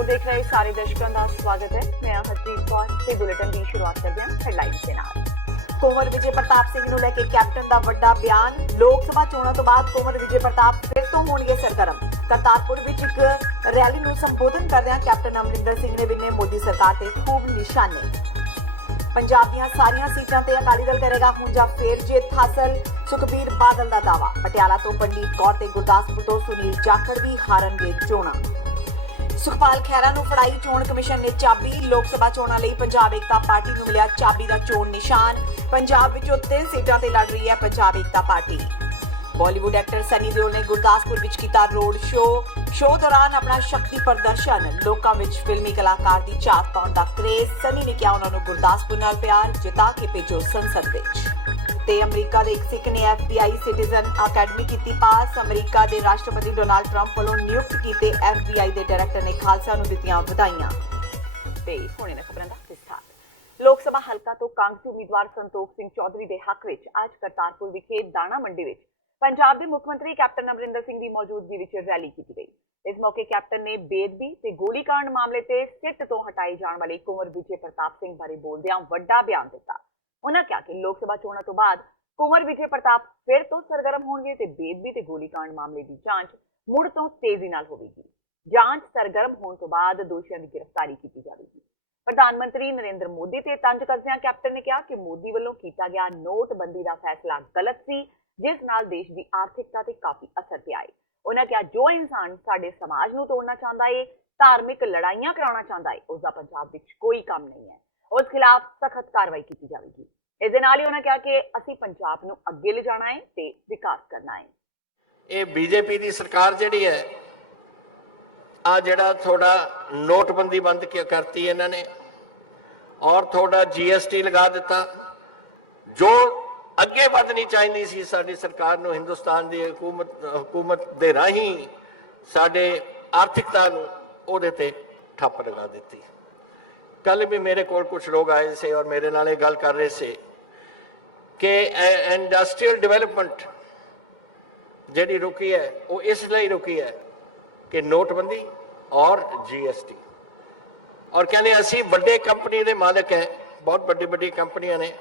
Report देख रहे सारे दर्शकों का स्वागत है। मैं हरप्रीत कौर ते बुलेटिन की शुरुआत करते हैं हेडलाइंस के नाल। कुंवर विजय प्रताप सिंह ਨੂੰ ਲੈ ਕੇ ਕੈਪਟਨ ਦਾ ਵੱਡਾ ਬਿਆਨ। ਲੋਕ ਸਭਾ ਚੋਣਾਂ ਤੋਂ ਬਾਅਦ ਕੁੰਵਰ ਵਿਜੇ ਪ੍ਰਤਾਪ ਫਿਰ ਤੋਂ ਹੋਣਗੇ ਸਰਗਰਮ। ਕਰਤਾਰਪੁਰ ਵਿੱਚ ਇੱਕ ਰੈਲੀ ਨੂੰ ਸੰਬੋਧਨ ਕਰਦਿਆਂ ਕੈਪਟਨ ਅਮਰਿੰਦਰ ਸਿੰਘ ਨੇ ਬਿੰਨੇ ਮੋਦੀ ਸਰਕਾਰ ਤੇ ਖੂਬ ਨਿਸ਼ਾਨੇ। ਪੰਜਾਬ ਦੀਆਂ ਸਾਰੀਆਂ ਸੀਟਾਂ ਤੇ ਅਕਾਲੀ ਦਲ ਕਰੇਗਾ ਹੁਣ ਜਾਂ ਫੇਰ ਜਿੱਤ ਹਾਸਲ। ਸੁਖਬੀਰ ਬਾਦਲ ਦਾ ਦਾਵਾ। ਪਟਿਆਲਾ ਤੋਂ ਪੰਡੀਤ ਕੌਰ ਤੇ ਗੁਰਦਾਸਪੁਰ ਤੋਂ ਸੁਨੀਲ ਜਾਖੜ ਵੀ ਹਾਰਨਗੇ ਚੋਣਾਂ। ਸੁਖਪਾਲ ਖਹਿਰਾ ਨੂੰ ਫੜਾਈ ਚੋਣ ਕਮਿਸ਼ਨ ਨੇ ਚਾਬੀ। ਲੋਕ ਸਭਾ ਚੋਣਾਂ ਲਈ ਪੰਜਾਬ ਏਕਤਾ ਪਾਰਟੀ ਨੂੰ ਮਿਲਿਆ ਚਾਬੀ ਦਾ ਚੋਣ ਨਿਸ਼ਾਨ। ਪੰਜਾਬ ਵਿੱਚੋਂ 3 ਸੀਟਾਂ ਤੇ ਲੜ ਰਹੀ ਹੈ Punjab Ekta party. Bollywood actor Sunny Deol ਨੇ ਗੁਰਦਾਸਪੁਰ ਵਿੱਚ ਕੀਤਾ ਰੋਡ ਸ਼ੋਅ ਦੌਰਾਨ ਆਪਣਾ ਸ਼ਕਤੀ ਪ੍ਰਦਰਸ਼ਨ। ਲੋਕਾਂ ਵਿੱਚ ਫਿਲਮੀ ਕਲਾਕਾਰ ਦੀ ਝਾਤ ਪਾਉਣ ਦਾ ਕਰੇਜ਼। ਸਨੀ ਨੇ ਕਿਹਾ ਉਹਨਾਂ ਨੂੰ ਗੁਰਦਾਸਪੁਰ ਨਾਲ ਪਿਆਰ, ਜਿਤਾ ਕੇ ਭੇਜੋ ਸੰਸਦ ਵਿੱਚ। ਤੇ ਅਮਰੀਕਾ ਦੇ ਇੱਕ ਸਿੱਖ ਨੇ FBI ਸਿਟੀਜ਼ਨ ਅਕੈਡਮੀ ਕੀਤੀ ਪਾਸ। ਅਮਰੀਕਾ ਦੇ ਰਾਸ਼ਟਰਪਤੀ ਡੋਨਾਲਡ ਟਰੰਪ ਵੱਲੋਂ ਨਿਯੁਕਤ ਕੀਤੇ FBI ਦੇ ਡਾਇਰੈਕਟਰ ਨੇ ਖਾਲਸਾ ਨੂੰ ਦਿੱਤੀਆਂ ਵਧਾਈਆਂ। ਤੇ ਹੁਣੇ ਨਾ ਖਬਰਾਂ ਦਾ ਵਿਸਥਾਰ। ਲੋਕ ਸਭਾ ਹਲਕਾ ਤੋਂ ਕਾਂਗਰਸੀ ਉਮੀਦਵਾਰ ਸੰਤੋਖ ਸਿੰਘ ਚੌਧਰੀ ਦੇ ਹੱਕ ਵਿੱਚ ਅੱਜ ਕਰਤਾਰਪੁਰ ਵਿਖੇ ਦਾਣਾ ਮੰਡੀ ਵਿੱਚ ਪੰਜਾਬ ਦੇ ਮੁੱਖ ਮੰਤਰੀ ਕੈਪਟਨ ਅਮਰਿੰਦਰ ਸਿੰਘ ਦੀ ਮੌਜੂਦਗੀ ਵਿੱਚ ਰੈਲੀ ਕੀਤੀ ਗਈ। ਇਸ ਮੌਕੇ ਕੈਪਟਨ ਨੇ ਬੇਅਦਬੀ ਤੇ ਗੋਲੀकांड ਮਾਮਲੇ ਤੇ ਸਿੱਟ ਤੋਂ ਹਟਾਏ ਜਾਣ ਵਾਲੇ ਕੁੰਵਰ ਵਿਜੇ ਪ੍ਰਤਾਪ ਸਿੰਘ ਬਾਰੇ ਬੋਲਦਿਆਂ ਵੱਡਾ ਬਿਆਨ ਦਿੱਤਾ। ਉਹਨਾਂ ਕਿਹਾ ਕਿ ਲੋਕ ਸਭਾ ਚੋਣਾਂ ਤੋਂ ਬਾਅਦ ਕੁੰਵਰ ਵਿਜੇ ਪ੍ਰਤਾਪ ਫਿਰ ਤੋਂ ਸਰਗਰਮ ਹੋਣਗੇ ਤੇ ਬੇਅਦਬੀ ਤੇ ਗੋਲੀकांड ਮਾਮਲੇ ਦੀ ਜਾਂਚ ਮੁੜ ਤੋਂ ਤੇਜ਼ੀ ਨਾਲ ਹੋਵੇਗੀ। ਜਾਂਚ ਸਰਗਰਮ ਹੋਣ ਤੋਂ ਬਾਅਦ ਦੋਸ਼ੀਆਂ ਦੀ ਗ੍ਰਿਫਤਾਰੀ ਕੀਤੀ ਜਾਵੇਗੀ। ਪ੍ਰਧਾਨ ਮੰਤਰੀ ਨਰਿੰਦਰ ਮੋਦੀ ਤੇ ਤੰਜ ਕਰਦਿਆਂ ਕੈਪਟਨ ਨੇ ਕਿਹਾ ਕਿ ਮੋਦੀ ਵੱਲੋਂ ਕੀਤਾ ਗਿਆ ਨੋਟਬੰਦੀ ਦਾ ਫੈਸਲਾ ਗਲਤ ਸੀ, ਜਿਸ ਨਾਲ ਦੇਸ਼ ਦੀ ਆਰਥਿਕਤਾ ਤੇ ਕਾਫੀ ਅਸਰ ਪਿਆ ਹੈ। ਉਹਨਾਂ ਕਿਹਾ ਜੋ ਇਨਸਾਨ ਸਾਡੇ ਸਮਾਜ ਨੂੰ ਤੋੜਨਾ ਚਾਹੁੰਦਾ ਹੈ, ਧਾਰਮਿਕ ਲੜਾਈਆਂ ਕਰਾਉਣਾ ਚਾਹੁੰਦਾ ਹੈ, ਉਸ ਦਾ ਪੰਜਾਬ ਵਿੱਚ ਕੋਈ ਕੰਮ ਨਹੀਂ ਹੈ। ਉਸ ਖਿਲਾਫ ਸਖਤ ਕਾਰਵਾਈ ਕੀਤੀ ਜਾਵੇਗੀ। ਇਸ ਦੇ ਨਾਲ ਹੀ ਉਹਨਾਂ ਕਿਹਾ ਕਿ ਅਸੀਂ ਪੰਜਾਬ ਨੂੰ ਅੱਗੇ ਲਿਜਾਣਾ ਹੈ ਤੇ ਵਿਕਾਸ ਕਰਨਾ ਹੈ। ਇਹ ਬੀਜੇਪੀ ਦੀ ਸਰਕਾਰ ਜਿਹੜੀ ਹੈ ਆ ਜਿਹੜਾ ਥੋੜਾ ਨੋਟਬੰਦੀ ਬੰਦ ਕਰਤੀ ਇਹਨਾਂ ਨੇ ਔਰ ਥੋੜਾ GST ਲਗਾ ਦਿੱਤਾ। ਜੋ ਅੱਗੇ ਵਧਣੀ ਚਾਹੀਦੀ ਸੀ ਸਾਡੀ ਸਰਕਾਰ ਨੂੰ, ਹਿੰਦੁਸਤਾਨ ਦੀ ਹਕੂਮਤ ਦੇ ਰਾਹੀਂ ਸਾਡੇ ਆਰਥਿਕਤਾ ਨੂੰ, ਉਹਦੇ ਤੇ ਠੱਪ ਲਗਾ ਦਿੱਤੀ। ਕੱਲ ਵੀ ਮੇਰੇ ਕੋਲ ਕੁਝ ਲੋਕ ਆਏ ਸੀ ਔਰ ਮੇਰੇ ਨਾਲ ਇਹ ਗੱਲ ਕਰ ਰਹੇ ਸੀ ਕਿ ਇੰਡਸਟਰੀਅਲ ਡਿਵੈਲਪਮੈਂਟ ਜਿਹੜੀ ਰੁਕੀ ਹੈ ਉਹ ਇਸ ਲਈ ਰੁਕੀ ਹੈ ਕਿ ਨੋਟਬੰਦੀ ਔਰ GST। ਔਰ ਕਹਿੰਦੇ ਅਸੀਂ ਵੱਡੇ ਕੰਪਨੀ ਦੇ ਮਾਲਕ ਹੈ, ਬਹੁਤ ਵੱਡੀ ਕੰਪਨੀਆਂ ਨੇ।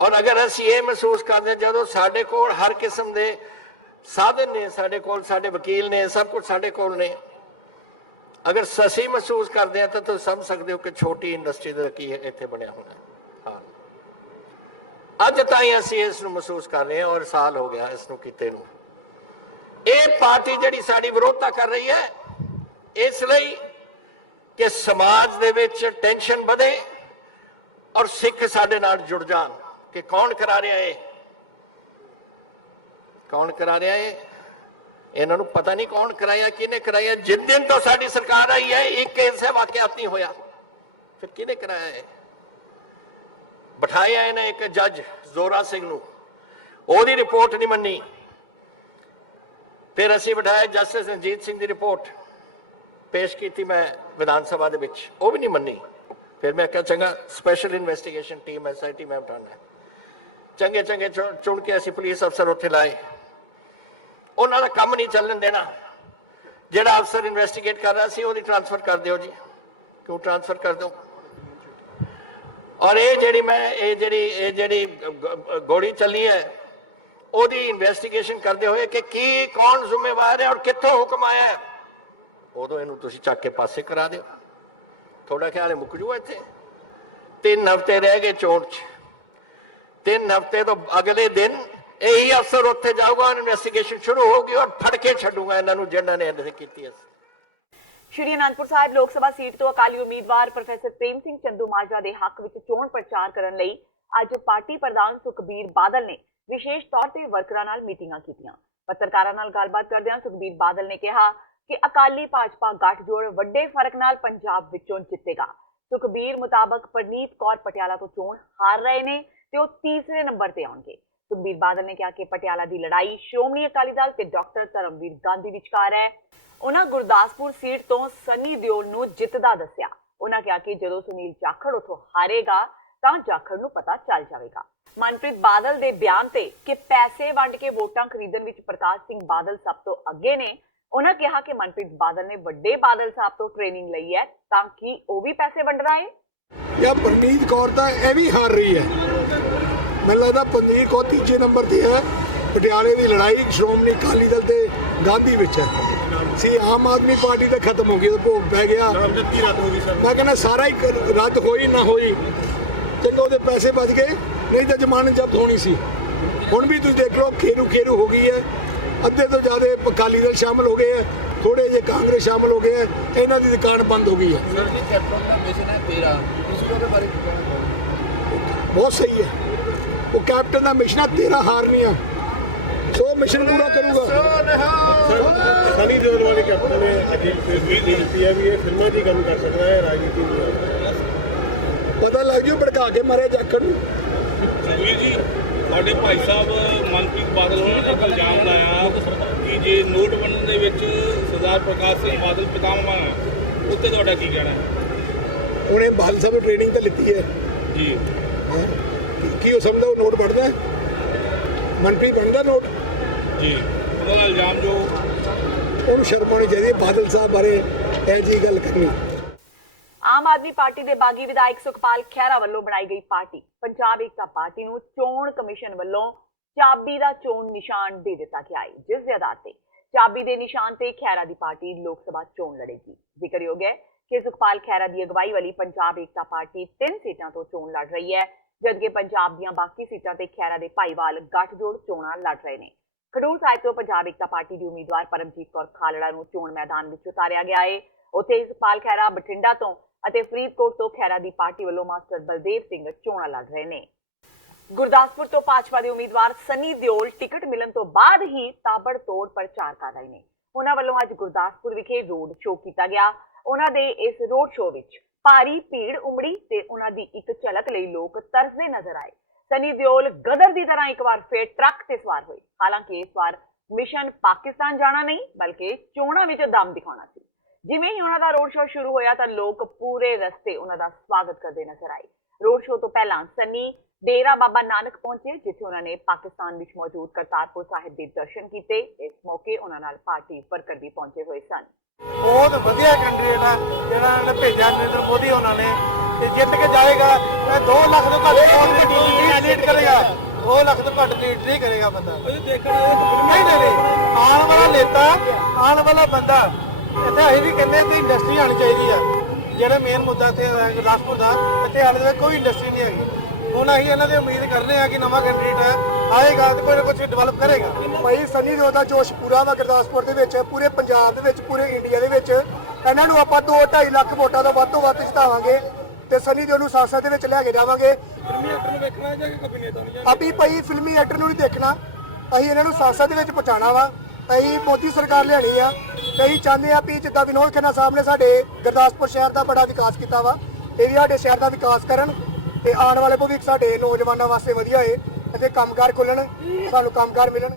ਔਰ ਅਗਰ ਅਸੀਂ ਇਹ ਮਹਿਸੂਸ ਕਰਦੇ ਜਦੋਂ ਸਾਡੇ ਕੋਲ ਹਰ ਕਿਸਮ ਦੇ ਸਾਧਨ ਨੇ, ਸਾਡੇ ਕੋਲ ਸਾਡੇ ਵਕੀਲ ਨੇ, ਸਭ ਕੁਝ ਸਾਡੇ ਕੋਲ ਨੇ, ਅਗਰ ਅਸੀਂ ਮਹਿਸੂਸ ਕਰਦੇ ਹਾਂ ਤਾਂ ਤੁਸੀਂ ਸਮਝ ਸਕਦੇ ਹੋ ਕਿ ਛੋਟੀ ਇੰਡਸਟਰੀ ਦਾ ਕੀ ਇੱਥੇ ਬਣਿਆ ਹੋਣਾ। ਹਾਂ, ਅੱਜ ਤਾਈਂ ਅਸੀਂ ਇਸ ਨੂੰ ਮਹਿਸੂਸ ਕਰ ਰਹੇ ਹਾਂ ਔਰ ਸਾਲ ਹੋ ਗਿਆ ਇਸ ਨੂੰ ਕੀਤੇ ਨੂੰ। ਇਹ ਪਾਰਟੀ ਜਿਹੜੀ ਸਾਡੀ ਵਿਰੋਧਤਾ ਕਰ ਰਹੀ ਹੈ ਇਸ ਲਈ ਕਿ ਸਮਾਜ ਦੇ ਵਿੱਚ ਟੈਨਸ਼ਨ ਵਧੇ ਔਰ ਸਿੱਖ ਸਾਡੇ ਨਾਲ ਜੁੜ ਜਾਣ। ਕਿ ਕੌਣ ਕਰਾ ਰਿਹਾ ਹੈ, ਕੌਣ ਕਰਾ ਰਿਹਾ ਹੈ, ਇਹਨਾਂ ਨੂੰ ਪਤਾ ਨਹੀਂ ਕੌਣ ਕਰਾਇਆ, ਕਿਹਨੇ ਕਰਾਇਆ। ਜਿਸ ਦਿਨ ਤੋਂ ਸਾਡੀ ਸਰਕਾਰ ਆਈ ਹੈ ਇੱਕ ਐਸਾ ਵਾਕਿਆਤ ਨਹੀਂ ਹੋਇਆ। ਫਿਰ ਕਿਹਨੇ ਕਰਾਇਆ ਹੈ? ਬਿਠਾਇਆ ਇਹਨੇ ਇੱਕ ਜੱਜ ਜ਼ੋਰਾ ਸਿੰਘ ਨੂੰ, ਉਹਦੀ ਰਿਪੋਰਟ ਨਹੀਂ ਮੰਨੀ। ਫਿਰ ਅਸੀਂ ਬਿਠਾਇਆ ਜਸਟਿਸ ਰਣਜੀਤ ਸਿੰਘ ਦੀ ਰਿਪੋਰਟ ਪੇਸ਼ ਕੀਤੀ ਮੈਂ ਵਿਧਾਨ ਸਭਾ ਦੇ ਵਿੱਚ, ਉਹ ਵੀ ਨਹੀਂ ਮੰਨੀ। ਫਿਰ ਮੈਂ ਕਿਹਾ ਚੰਗਾ ਸਪੈਸ਼ਲ ਇਨਵੈਸਟੀਗੇਸ਼ਨ ਟੀਮ SIT ਮੈਂ ਬਿਠਾਉਣਾ। ਚੰਗੇ ਚੁਣ ਕੇ ਅਸੀਂ ਪੁਲਿਸ ਅਫਸਰ ਉੱਥੇ ਲਾਏ। ਉਹਨਾਂ ਦਾ ਕੰਮ ਨਹੀਂ ਚੱਲਣ ਦੇਣਾ। ਜਿਹੜਾ ਅਫਸਰ ਇਨਵੈਸਟੀਗੇਟ ਕਰ ਰਿਹਾ ਸੀ ਉਹਦੀ ਟ੍ਰਾਂਸਫਰ ਕਰ ਦਿਓ ਜੀ। ਕਿਉਂ ਟ੍ਰਾਂਸਫਰ ਕਰ ਦਿਓ? ਔਰ ਇਹ ਜਿਹੜੀ ਗੋਲੀ ਚੱਲੀ ਹੈ ਉਹਦੀ ਇਨਵੈਸਟੀਗੇਸ਼ਨ ਕਰਦੇ ਹੋਏ ਕਿ ਕੀ ਕੌਣ ਜ਼ਿੰਮੇਵਾਰ ਹੈ ਔਰ ਕਿੱਥੋਂ ਹੁਕਮ ਆਇਆ ਹੈ, ਉਦੋਂ ਇਹਨੂੰ ਤੁਸੀਂ ਚੱਕ ਕੇ ਪਾਸੇ ਕਰਾ ਦਿਓ। ਥੋੜਾ ਖਿਆਲ ਹੈ ਮੁੱਕ ਜੂਗਾ ਇੱਥੇ। 3 ਹਫ਼ਤੇ ਰਹਿ ਗਏ ਚੋਣ 'ਚ। 3 ਹਫ਼ਤੇ ਤੋਂ ਅਗਲੇ ਦਿਨ ਇਹੀ ਅਫਸਰ ਉੱਥੇ ਜਾਊਗਾ, ਇਨਵੈਸਟੀਗੇਸ਼ਨ ਸ਼ੁਰੂ ਹੋਊਗੀ ਔਰ ਫੜ ਕੇ ਛੱਡੂਗਾ ਇਹਨਾਂ ਨੂੰ ਜਿਹਨਾਂ ਨੇ ਇਹਦੇ ਕੀਤੀ ਹੈ। ਸ਼੍ਰੀ ਅਨੰਦਪੁਰ ਸਾਹਿਬ ਲੋਕ ਸਭਾ ਸੀਟ ਤੋਂ ਅਕਾਲੀ ਉਮੀਦਵਾਰ ਪ੍ਰੋਫੈਸਰ ਪ੍ਰੇਮ ਸਿੰਘ ਚੰਦੂਮਾਜਰਾ ਦੇ ਹੱਕ ਵਿੱਚ ਚੋਣ ਪ੍ਰਚਾਰ ਕਰਨ ਲਈ ਅੱਜ ਪਾਰਟੀ ਪ੍ਰਧਾਨ ਸੁਖਬੀਰ ਬਾਦਲ ਨੇ ਵਿਸ਼ੇਸ਼ ਤੌਰ ਤੇ ਵਰਕਰਾਂ ਨਾਲ ਮੀਟਿੰਗਾਂ ਕੀਤੀਆਂ। ਪੱਤਰਕਾਰਾਂ ਨਾਲ ਗੱਲਬਾਤ ਕਰਦਿਆਂ ਸੁਖਬੀਰ ਬਾਦਲ ਨੇ ਕਿਹਾ ਕਿ ਅਕਾਲੀ ਭਾਜਪਾ ਗੱਠਜੋੜ ਵੱਡੇ ਫਰਕ ਨਾਲ ਪੰਜਾਬ ਵਿੱਚੋਂ ਜਿੱਤੇਗਾ। ਸੁਖਬੀਰ ਮੁਤਾਬਕ ਪਰਨੀਤ ਕੌਰ ਪਟਿਆਲਾ ਤੋਂ ਚੋਣ ਹਾਰ ਰਹੇ ਨੇ ਤੇ ਉਹ ਤੀਸਰੇ ਨੰਬਰ ਤੇ ਆਉਣਗੇ। ਸੁਖਬੀਰ ਬਾਦਲ ਨੇ ਕਿਹਾ ਕਿ ਪਟਿਆਲਾ ਦੀ ਲੜਾਈ ਸ਼੍ਰੋਮਣੀ ਅਕਾਲੀ ਦਲ ਤੇ ਡਾਕਟਰ ਧਰਮਵੀਰ ਗਾਂਧੀ ਵਿਚਕਾਰ ਹੈ। ਉਹਨਾਂ ਗੁਰਦਾਸਪੁਰ ਸੀਟ ਤੋਂ ਸਨੀ ਦਿਓਲ ਨੂੰ ਜਿੱਤਦਾ ਦੱਸਿਆ। ਉਹਨਾਂ ਕਿਹਾ ਕਿ ਜਦੋਂ ਸੁਨੀਲ ਜਾਖੜ ਉੱਥੋਂ ਹਾਰੇਗਾ ਤਾਂ ਜਾਖੜ ਨੂੰ ਪਤਾ ਚੱਲ ਜਾਵੇਗਾ। ਮਨਪ੍ਰੀਤ ਬਾਦਲ ਦੇ ਬਿਆਨ ਤੇ ਕਿ ਪੈਸੇ ਵੰਡ ਕੇ ਵੋਟਾਂ ਖਰੀਦਣ ਵਿੱਚ ਪ੍ਰਕਾਸ਼ ਸਿੰਘ ਬਾਦਲ ਸਭ ਤੋਂ ਅੱਗੇ ਨੇ, ਉਹਨਾਂ ਕਿਹਾ ਕਿ ਮਨਪ੍ਰੀਤ ਬਾਦਲ ਨੇ ਵੱਡੇ ਬਾਦਲ ਸਾਹਿਬ ਤੋਂ ਟ੍ਰੇਨਿੰਗ ਲਈ ਹੈ ਤਾਂ ਕਿ ਉਹ ਵੀ ਪੈਸੇ ਵੰਡਦਾ ਹੈ। या परनीत कौर तो यह भी हार रही है। मैं लगता परनीत कौर तीजे नंबर पर है। पटियाले की लड़ाई श्रोमणी अकाली दल के गांधी विच है सी, आम आदमी पार्टी तो खत्म हो गई, भोग पै गया। मैं कहना सारा ही रद्द होई ना होई, चंगा वो पैसे बच गए, नहीं तो जमानत जब्त होनी सी। हुण भी तुम देख लो खेरू खेरू हो गई है, अद्धे तो ज़्यादा अकाली दल शामिल हो गए हैं, थोड़े जे कांग्रेस शामिल हो गए हैं, इन्हों की दुकान बंद हो गई है। बहुत सही है, वो कैप्टन का मिशन है, तेरा हारनी है, सो मिशन पूरा करूंगा। सनी देओल वाले कैप्टन ने तस्वीर दी है भी ये फिल्मां दी काम कर सकता है, राजनीति नहीं। पता लग जाओ भड़का के मारे जाखड़। ਸੁਖਬੀਰ ਜੀ ਸਾਡੇ ਭਾਈ ਸਾਹਿਬ ਮਨਪ੍ਰੀਤ ਬਾਦਲ ਹੋਣਾ ਨੇ ਇਲਜ਼ਾਮ ਲਾਇਆ ਕਿ ਜੇ ਨੋਟ ਬਣਨ ਦੇ ਵਿੱਚ ਸਰਦਾਰ ਪ੍ਰਕਾਸ਼ ਸਿੰਘ ਬਾਦਲ ਪਿਤਾਮਹ ਹੈ, ਉੱਤੇ ਤੁਹਾਡਾ ਕੀ ਕਹਿਣਾ ਹੈ? उन्हें बाल साहब ने ट्रेनिंग तो लीती है ਜੀ कि वो समझदा वो नोट पढ़दा है, मनप्रीत पढ़दा नोट, ਜੀ ਉਹਨਾਂ ਦਾ ਇਲਜ਼ਾਮ ਜੋ उन्होंने शर्म आनी चाहिए बादल साहब बारे यह जी गल करनी। ਆਮ ਆਦਮੀ ਪਾਰਟੀ ਦੇ ਬਾਗੀ ਵਿਧਾਇਕ ਸੁਖਪਾਲ ਖਹਿਰਾ ਵੱਲੋਂ ਬਣਾਈ ਗਈ ਪਾਰਟੀ ਪੰਜਾਬ ਏਕਤਾ ਪਾਰਟੀ ਨੂੰ ਚੋਣ ਕਮਿਸ਼ਨ ਵੱਲੋਂ ਚਾਬੀ ਦਾ ਚੋਣ ਨਿਸ਼ਾਨ ਦੇ ਦਿੱਤਾ ਗਿਆ ਹੈ, ਜਿਸ ਦੇ ਆਧਾਰ ਤੇ ਚਾਬੀ ਦੇ ਨਿਸ਼ਾਨ ਤੇ ਖਹਿਰਾ ਦੀ ਪਾਰਟੀ ਲੋਕ ਸਭਾ ਚੋਣ ਲੜੇਗੀ। ਜ਼ਿਕਰਯੋਗ ਹੈ ਕਿ ਸੁਖਪਾਲ ਖਹਿਰਾ ਦੀ ਅਗਵਾਈ ਵਾਲੀ ਪੰਜਾਬ ਏਕਤਾ ਪਾਰਟੀ 3 ਸੀਟਾਂ ਤੋਂ ਚੋਣ ਲੜ ਰਹੀ ਹੈ, ਜਦਕਿ ਪੰਜਾਬ ਦੀਆਂ ਬਾਕੀ ਸੀਟਾਂ ਤੇ ਖਹਿਰਾ ਦੇ ਭਾਈਵਾਲ ਗੱਠਜੋੜ ਚੋਣਾਂ ਲੜ ਰਹੇ ਨੇ। ਖਡੂਰ ਸਾਹਿਬ ਤੋਂ ਪੰਜਾਬ ਏਕਤਾ ਪਾਰਟੀ ਦੀ ਉਮੀਦਵਾਰ ਪਰਮਜੀਤ ਕੌਰ ਖਾਲੜਾ ਨੂੰ ਚੋਣ ਮੈਦਾਨ ਵਿੱਚ ਉਤਾਰਿਆ ਗਿਆ ਹੈ। ਉੱਥੇ ਸੁਖਪਾਲ ਖਹਿਰਾ ਬਠਿੰਡਾ ਤੋਂ ਅਤੇ ਫਰੀਦਕੋਟ ਤੋਂ ਖਹਿਰਾ ਦੀ ਪਾਰਟੀ ਵੱਲੋਂ ਮਾਸਟਰ ਬਲਦੇਵ ਸਿੰਘ ਚੋਣਾਂ ਲੜ ਰਹੇ ਨੇ। ਗੁਰਦਾਸਪੁਰ ਤੋਂ ਭਾਜਪਾ ਦੇ ਉਮੀਦਵਾਰ ਸਨੀ ਦਿਓਲ ਟਿਕਟ ਮਿਲਣ ਤੋਂ ਬਾਅਦ ਹੀ ਤਾਬੜਤੋੜ ਪ੍ਰਚਾਰ ਕਰ ਰਹੇ ਨੇ। ਉਹਨਾਂ ਵੱਲੋਂ ਅੱਜ ਗੁਰਦਾਸਪੁਰ ਵਿਖੇ ਰੋਡ ਸ਼ੋਅ ਕੀਤਾ ਗਿਆ। ਉਹਨਾਂ ਦੇ ਇਸ ਰੋਡ ਸ਼ੋਅ ਵਿੱਚ ਭਾਰੀ ਭੀੜ ਉਮੜੀ ਤੇ ਉਹਨਾਂ ਦੀ ਇੱਕ ਝਲਕ ਲਈ ਲੋਕ ਤਰਸਦੇ ਨਜ਼ਰ ਆਏ। ਸਨੀ ਦਿਓਲ ਗਦਰ ਦੀ ਤਰ੍ਹਾਂ ਇੱਕ ਵਾਰ ਫੇਰ ਟਰੱਕ ਤੇ ਸਵਾਰ ਹੋਏ। ਹਾਲਾਂਕਿ ਇਸ ਵਾਰ ਮਿਸ਼ਨ ਪਾਕਿਸਤਾਨ ਜਾਣਾ ਨਹੀਂ ਬਲਕਿ ਚੋਣਾਂ ਵਿੱਚ ਦਮ ਦਿਖਾਉਣਾ ਸੀ। ਜਿਵੇਂ ਹੀ ਉਹਨਾਂ ਦਾ ਰੋਡ ਸ਼ੋਅ ਸ਼ੁਰੂ ਹੋਇਆ ਤਾਂ ਲੋਕ ਪੂਰੇ ਰਸਤੇ ਉਹਨਾਂ ਦਾ ਸਵਾਗਤ ਕਰਦੇ ਨਜ਼ਰ ਆਏ। ਰੋਡ ਸ਼ੋਅ ਤੋਂ ਪਹਿਲਾਂ ਸਨੀ ਡੇਰਾ ਬਾਬਾ ਨਾਨਕ ਪਹੁੰਚੇ, ਜਿੱਥੇ ਉਹਨਾਂ ਨੇ ਪਾਕਿਸਤਾਨ ਵਿੱਚ ਮੌਜੂਦ ਕਰਤਾਰਪੁਰ ਸਾਹਿਬ ਦੇ ਦਰਸ਼ਨ ਕੀਤੇ। ਇਸ ਮੌਕੇ ਉਹਨਾਂ ਨਾਲ ਪਾਰਟੀ ਵਰਕਰ ਵੀ ਪਹੁੰਚੇ ਹੋਏ ਸਨ। बहुत बढ़िया कैंडिडेट है जिहड़ा ने भेजा नरेंद्र मोदी उन्होंने ते जित के जाएगा 2 लाख तो घट लीड करेगा, 2 लाख तो घट लीड नहीं करेगा बंदा। नहीं नहीं आने वाला नेता आने वाला बंदा इतने अभी भी कहते कि इंडस्ट्री आनी चाहिए है। जेह्ड़ा मेन मुद्दा इत्थे गुरदासपुर का इतने हाले तक कोई इंडस्ट्री नहीं हैगी। ਹੁਣ ਅਸੀਂ ਇਹਨਾਂ ਦੀ ਉਮੀਦ ਕਰਨੇ ਆ ਕਿ ਨਵਾਂ ਕੈਂਡੀਡੇਟ ਹੈ ਆਏਗਾ ਤੇ ਕੋਈ ਨਾ ਕੁਝ ਡਿਵੈਲਪ ਕਰੇਗਾ। ਭਾਈ ਸਨੀ ਦਿਓਲ ਦਾ ਜੋਸ਼ ਪੂਰਾ ਵਾ ਗੁਰਦਾਸਪੁਰ ਦੇ ਵਿੱਚ, ਪੂਰੇ ਪੰਜਾਬ ਦੇ ਵਿੱਚ, ਪੂਰੇ ਇੰਡੀਆ ਦੇ ਵਿੱਚ। ਇਹਨਾਂ ਨੂੰ ਆਪਾਂ 2-2.5 ਲੱਖ ਵੋਟਾਂ ਦਾ ਵੱਧ ਤੋਂ ਵੱਧ ਜਿਤਾਵਾਂਗੇ ਤੇ ਸਨੀ ਦਿਓਲ ਨੂੰ ਸੰਸਦ ਦੇ ਵਿੱਚ ਲੈ ਕੇ ਜਾਵਾਂਗੇ। ਫਿਲਮੀ ਐਕਟਰ ਨੂੰ ਵੇਖਣਾ ਜਾਂ ਕਬੀ ਨੇਤਾ ਨੂੰ? ਅਭੀ ਭਾਈ ਫਿਲਮੀ ਐਕਟਰ ਨੂੰ ਨਹੀਂ ਦੇਖਣਾ, ਅਸੀਂ ਇਹਨਾਂ ਨੂੰ ਸੰਸਦ ਦੇ ਵਿੱਚ ਪਹੁੰਚਾਉਣਾ ਵਾ। ਅਸੀਂ ਮੋਦੀ ਸਰਕਾਰ ਲਿਆਣੀ ਆ ਤੇ ਅਸੀਂ ਚਾਹੁੰਦੇ ਆ ਵੀ ਜਿੱਦਾਂ ਵਿਨੋਦ ਖੰਨਾ ਸਾਹਿਬ ਨੇ ਸਾਡੇ ਗੁਰਦਾਸਪੁਰ ਸ਼ਹਿਰ ਦਾ ਬੜਾ ਵਿਕਾਸ ਕੀਤਾ ਵਾ, ਇਹ ਵੀ ਸਾਡੇ ਸ਼ਹਿਰ ਦਾ ਵਿਕਾਸ ਕਰਨ ਤੇ ਆਉਣ ਵਾਲੇ ਭਵਿੱਖ ਸਾਡੇ ਨੌਜਵਾਨਾਂ ਵਾਸਤੇ ਵਧੀਆ ਹੈ ਅਤੇ ਕੰਮਕਾਰ ਖੁੱਲਣ, ਸਾਨੂੰ ਕੰਮਕਾਰ ਮਿਲਣ।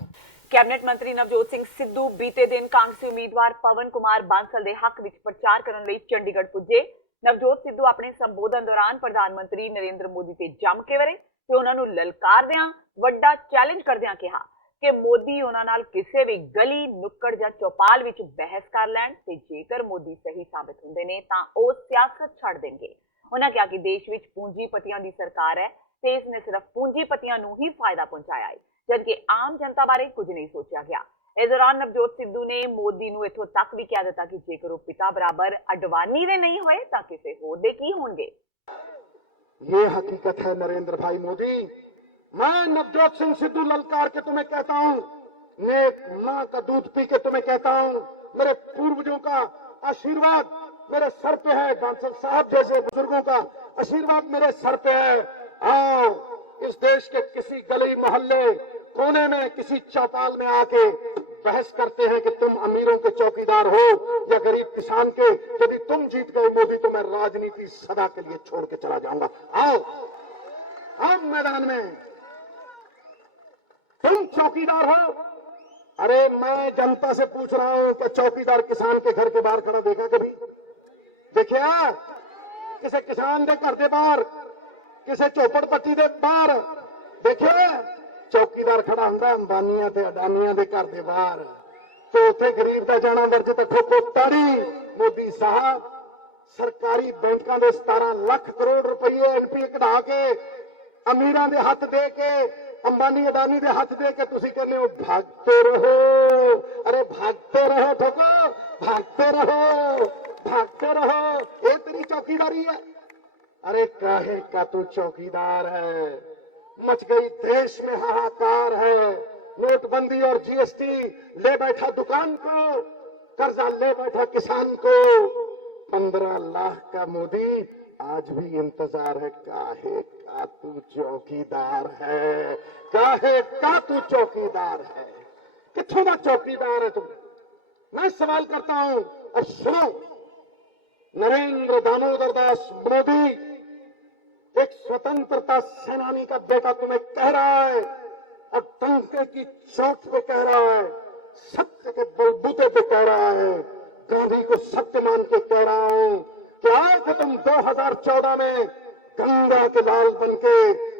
ਕੈਬਨਿਟ ਮੰਤਰੀ ਨਵਜੋਤ ਸਿੰਘ ਸਿੱਧੂ ਬੀਤੇ ਦਿਨ ਕਾਂਗਰਸੀ ਉਮੀਦਵਾਰ ਪਵਨ ਕੁਮਾਰ ਬਾਂਸਲ ਦੇ ਹੱਕ ਵਿੱਚ ਪ੍ਰਚਾਰ ਕਰਨ ਲਈ ਚੰਡੀਗੜ੍ਹ ਪੁੱਜੇ। ਨਵਜੋਤ ਸਿੱਧੂ ਆਪਣੇ ਸੰਬੋਧਨ ਦੌਰਾਨ ਪ੍ਰਧਾਨ ਮੰਤਰੀ ਨਰਿੰਦਰ ਮੋਦੀ ਤੇ ਜੰਮ ਕੇ ਵਰੇ ਤੇ ਉਹਨਾਂ ਨੂੰ ਲਲਕਾਰਦਿਆਂ ਵੱਡਾ ਚੈਲੰਜ ਕਰਦਿਆਂ ਕਿਹਾ ਕਿ ਮੋਦੀ ਉਹਨਾਂ ਨਾਲ ਕਿਸੇ ਵੀ ਗਲੀ ਨੁੱਕੜ ਜਾਂ ਚੌਪਾਲ ਵਿੱਚ ਬਹਿਸ ਕਰ ਲੈਣ ਤੇ ਜੇਕਰ ਮੋਦੀ ਸਹੀ ਸਾਬਿਤ ਹੁੰਦੇ ਨੇ ਤਾਂ ਉਹ ਸਿਆਸਤ ਛੱਡ ਦੇਣਗੇ। ਉਹਨਾਂ ਕਿਹਾ ਕਿ ਦੇਸ਼ ਵਿੱਚ ਪੂੰਜੀਪਤੀਆਂ ਦੀ ਸਰਕਾਰ ਹੈ ਤੇ ਇਸ ਨੇ ਸਿਰਫ ਪੂੰਜੀਪਤੀਆਂ ਨੂੰ ਹੀ ਫਾਇਦਾ ਪਹੁੰਚਾਇਆ ਹੈ, ਜਦਕਿ ਆਮ ਜਨਤਾ ਬਾਰੇ ਕੁਝ ਨਹੀਂ ਸੋਚਿਆ ਗਿਆ। ਇਸ ਦੌਰਾਨ ਨਵਜੋਤ ਸਿੱਧੂ ਨੇ ਮੋਦੀ ਨੂੰ ਇੱਥੋਂ ਤੱਕ ਵੀ ਕਹਿ ਦਿੱਤਾ ਕਿ ਜੇਕਰ ਉਹ ਪਿਤਾ ਬਰਾਬਰ ਅਡਵਾਨੀ ਦੇ ਨਹੀਂ ਹੋਏ ਤਾਂ ਕਿਸੇ ਹੋਰ ਦੇ ਕੀ ਹੋਣਗੇ। ये हकीकत है नरेंद्र भाई मोदी। मैं नवजोत सिंह सिद्धू ललकार के तुम्हें कहता हूँ, नेक माँ का दूध पी के तुम्हें कहता हूँ, मेरे पूर्वजों का आशीर्वाद मेरे सर पे है, बांसल साहब जैसे बुजुर्गों का आशीर्वाद मेरे सर पे है। आओ इस देश के किसी गली मोहल्ले कोने में किसी चौपाल में आके बहस करते हैं कि तुम अमीरों के चौकीदार हो या गरीब किसान के। यदि तुम जीत गए मोदी तो मैं राजनीति सदा के लिए छोड़ के चला जाऊंगा। आओ हम मैदान में, तुम चौकीदार हो। अरे मैं जनता से पूछ रहा हूं कि चौकीदार किसान के घर के बाहर खड़ा देखा कभी? देखिया किसी किसान के घर के बाहर, किसी चौपड़ पट्टी के बाहर देखिए चौकीदार खड़ा ਹੁੰਦਾ ਅੰਬਾਨੀਆਂ ਤੇ ਅਡਾਨੀਆਂ ਦੇ ਘਰ ਦੇ ਬਾਹਰ। ਤੇ ਉੱਥੇ ਗਰੀਬ ਦਾ ਜਾਣਾ ਵਰਜ ਤੇ ਠੋਕੋ ਤਾੜੀ। ਮੋਦੀ ਸਾਹਿਬ ਸਰਕਾਰੀ ਬੈਂਕਾਂ ਦੇ 17 ਲੱਖ ਕਰੋੜ ਰੁਪਏ ਐਨਪੀਏ ਕਢਾ ਕੇ ਅਮੀਰਾਂ ਦੇ ਹੱਥ ਦੇ ਕੇ अंबानी अडानी के हाथ दे के तुसी कहने हो भागते रहो। अरे भागते रहो ठोको, भागते रहो, भागते रहो। ये तेरी चौकीदारी है। अरे काहे का तू चौकीदार है। मच गई देश में हाहाकार है। नोटबंदी और जीएसटी ले बैठा दुकान को, कर्जा ले बैठा किसान को। 15 लाख का मोदी आज भी इंतजार है। काहे का तू चौकीदार है, काहे का तू चौकीदार है, किथों का चौकीदार है तुम। मैं सवाल करता हूं और सुनो, नरेंद्र दामोदर दास मोदी एक स्वतंत्रता सेनानी का बेटा तुम्हें कह रहा है और डंके की चोट पे कह रहा है, सत्य के बलबूते पे कह रहा है। गांधी को सत्य मान के कह रहा हूं कि आज तुम 2014 में गंगा के लाल बनके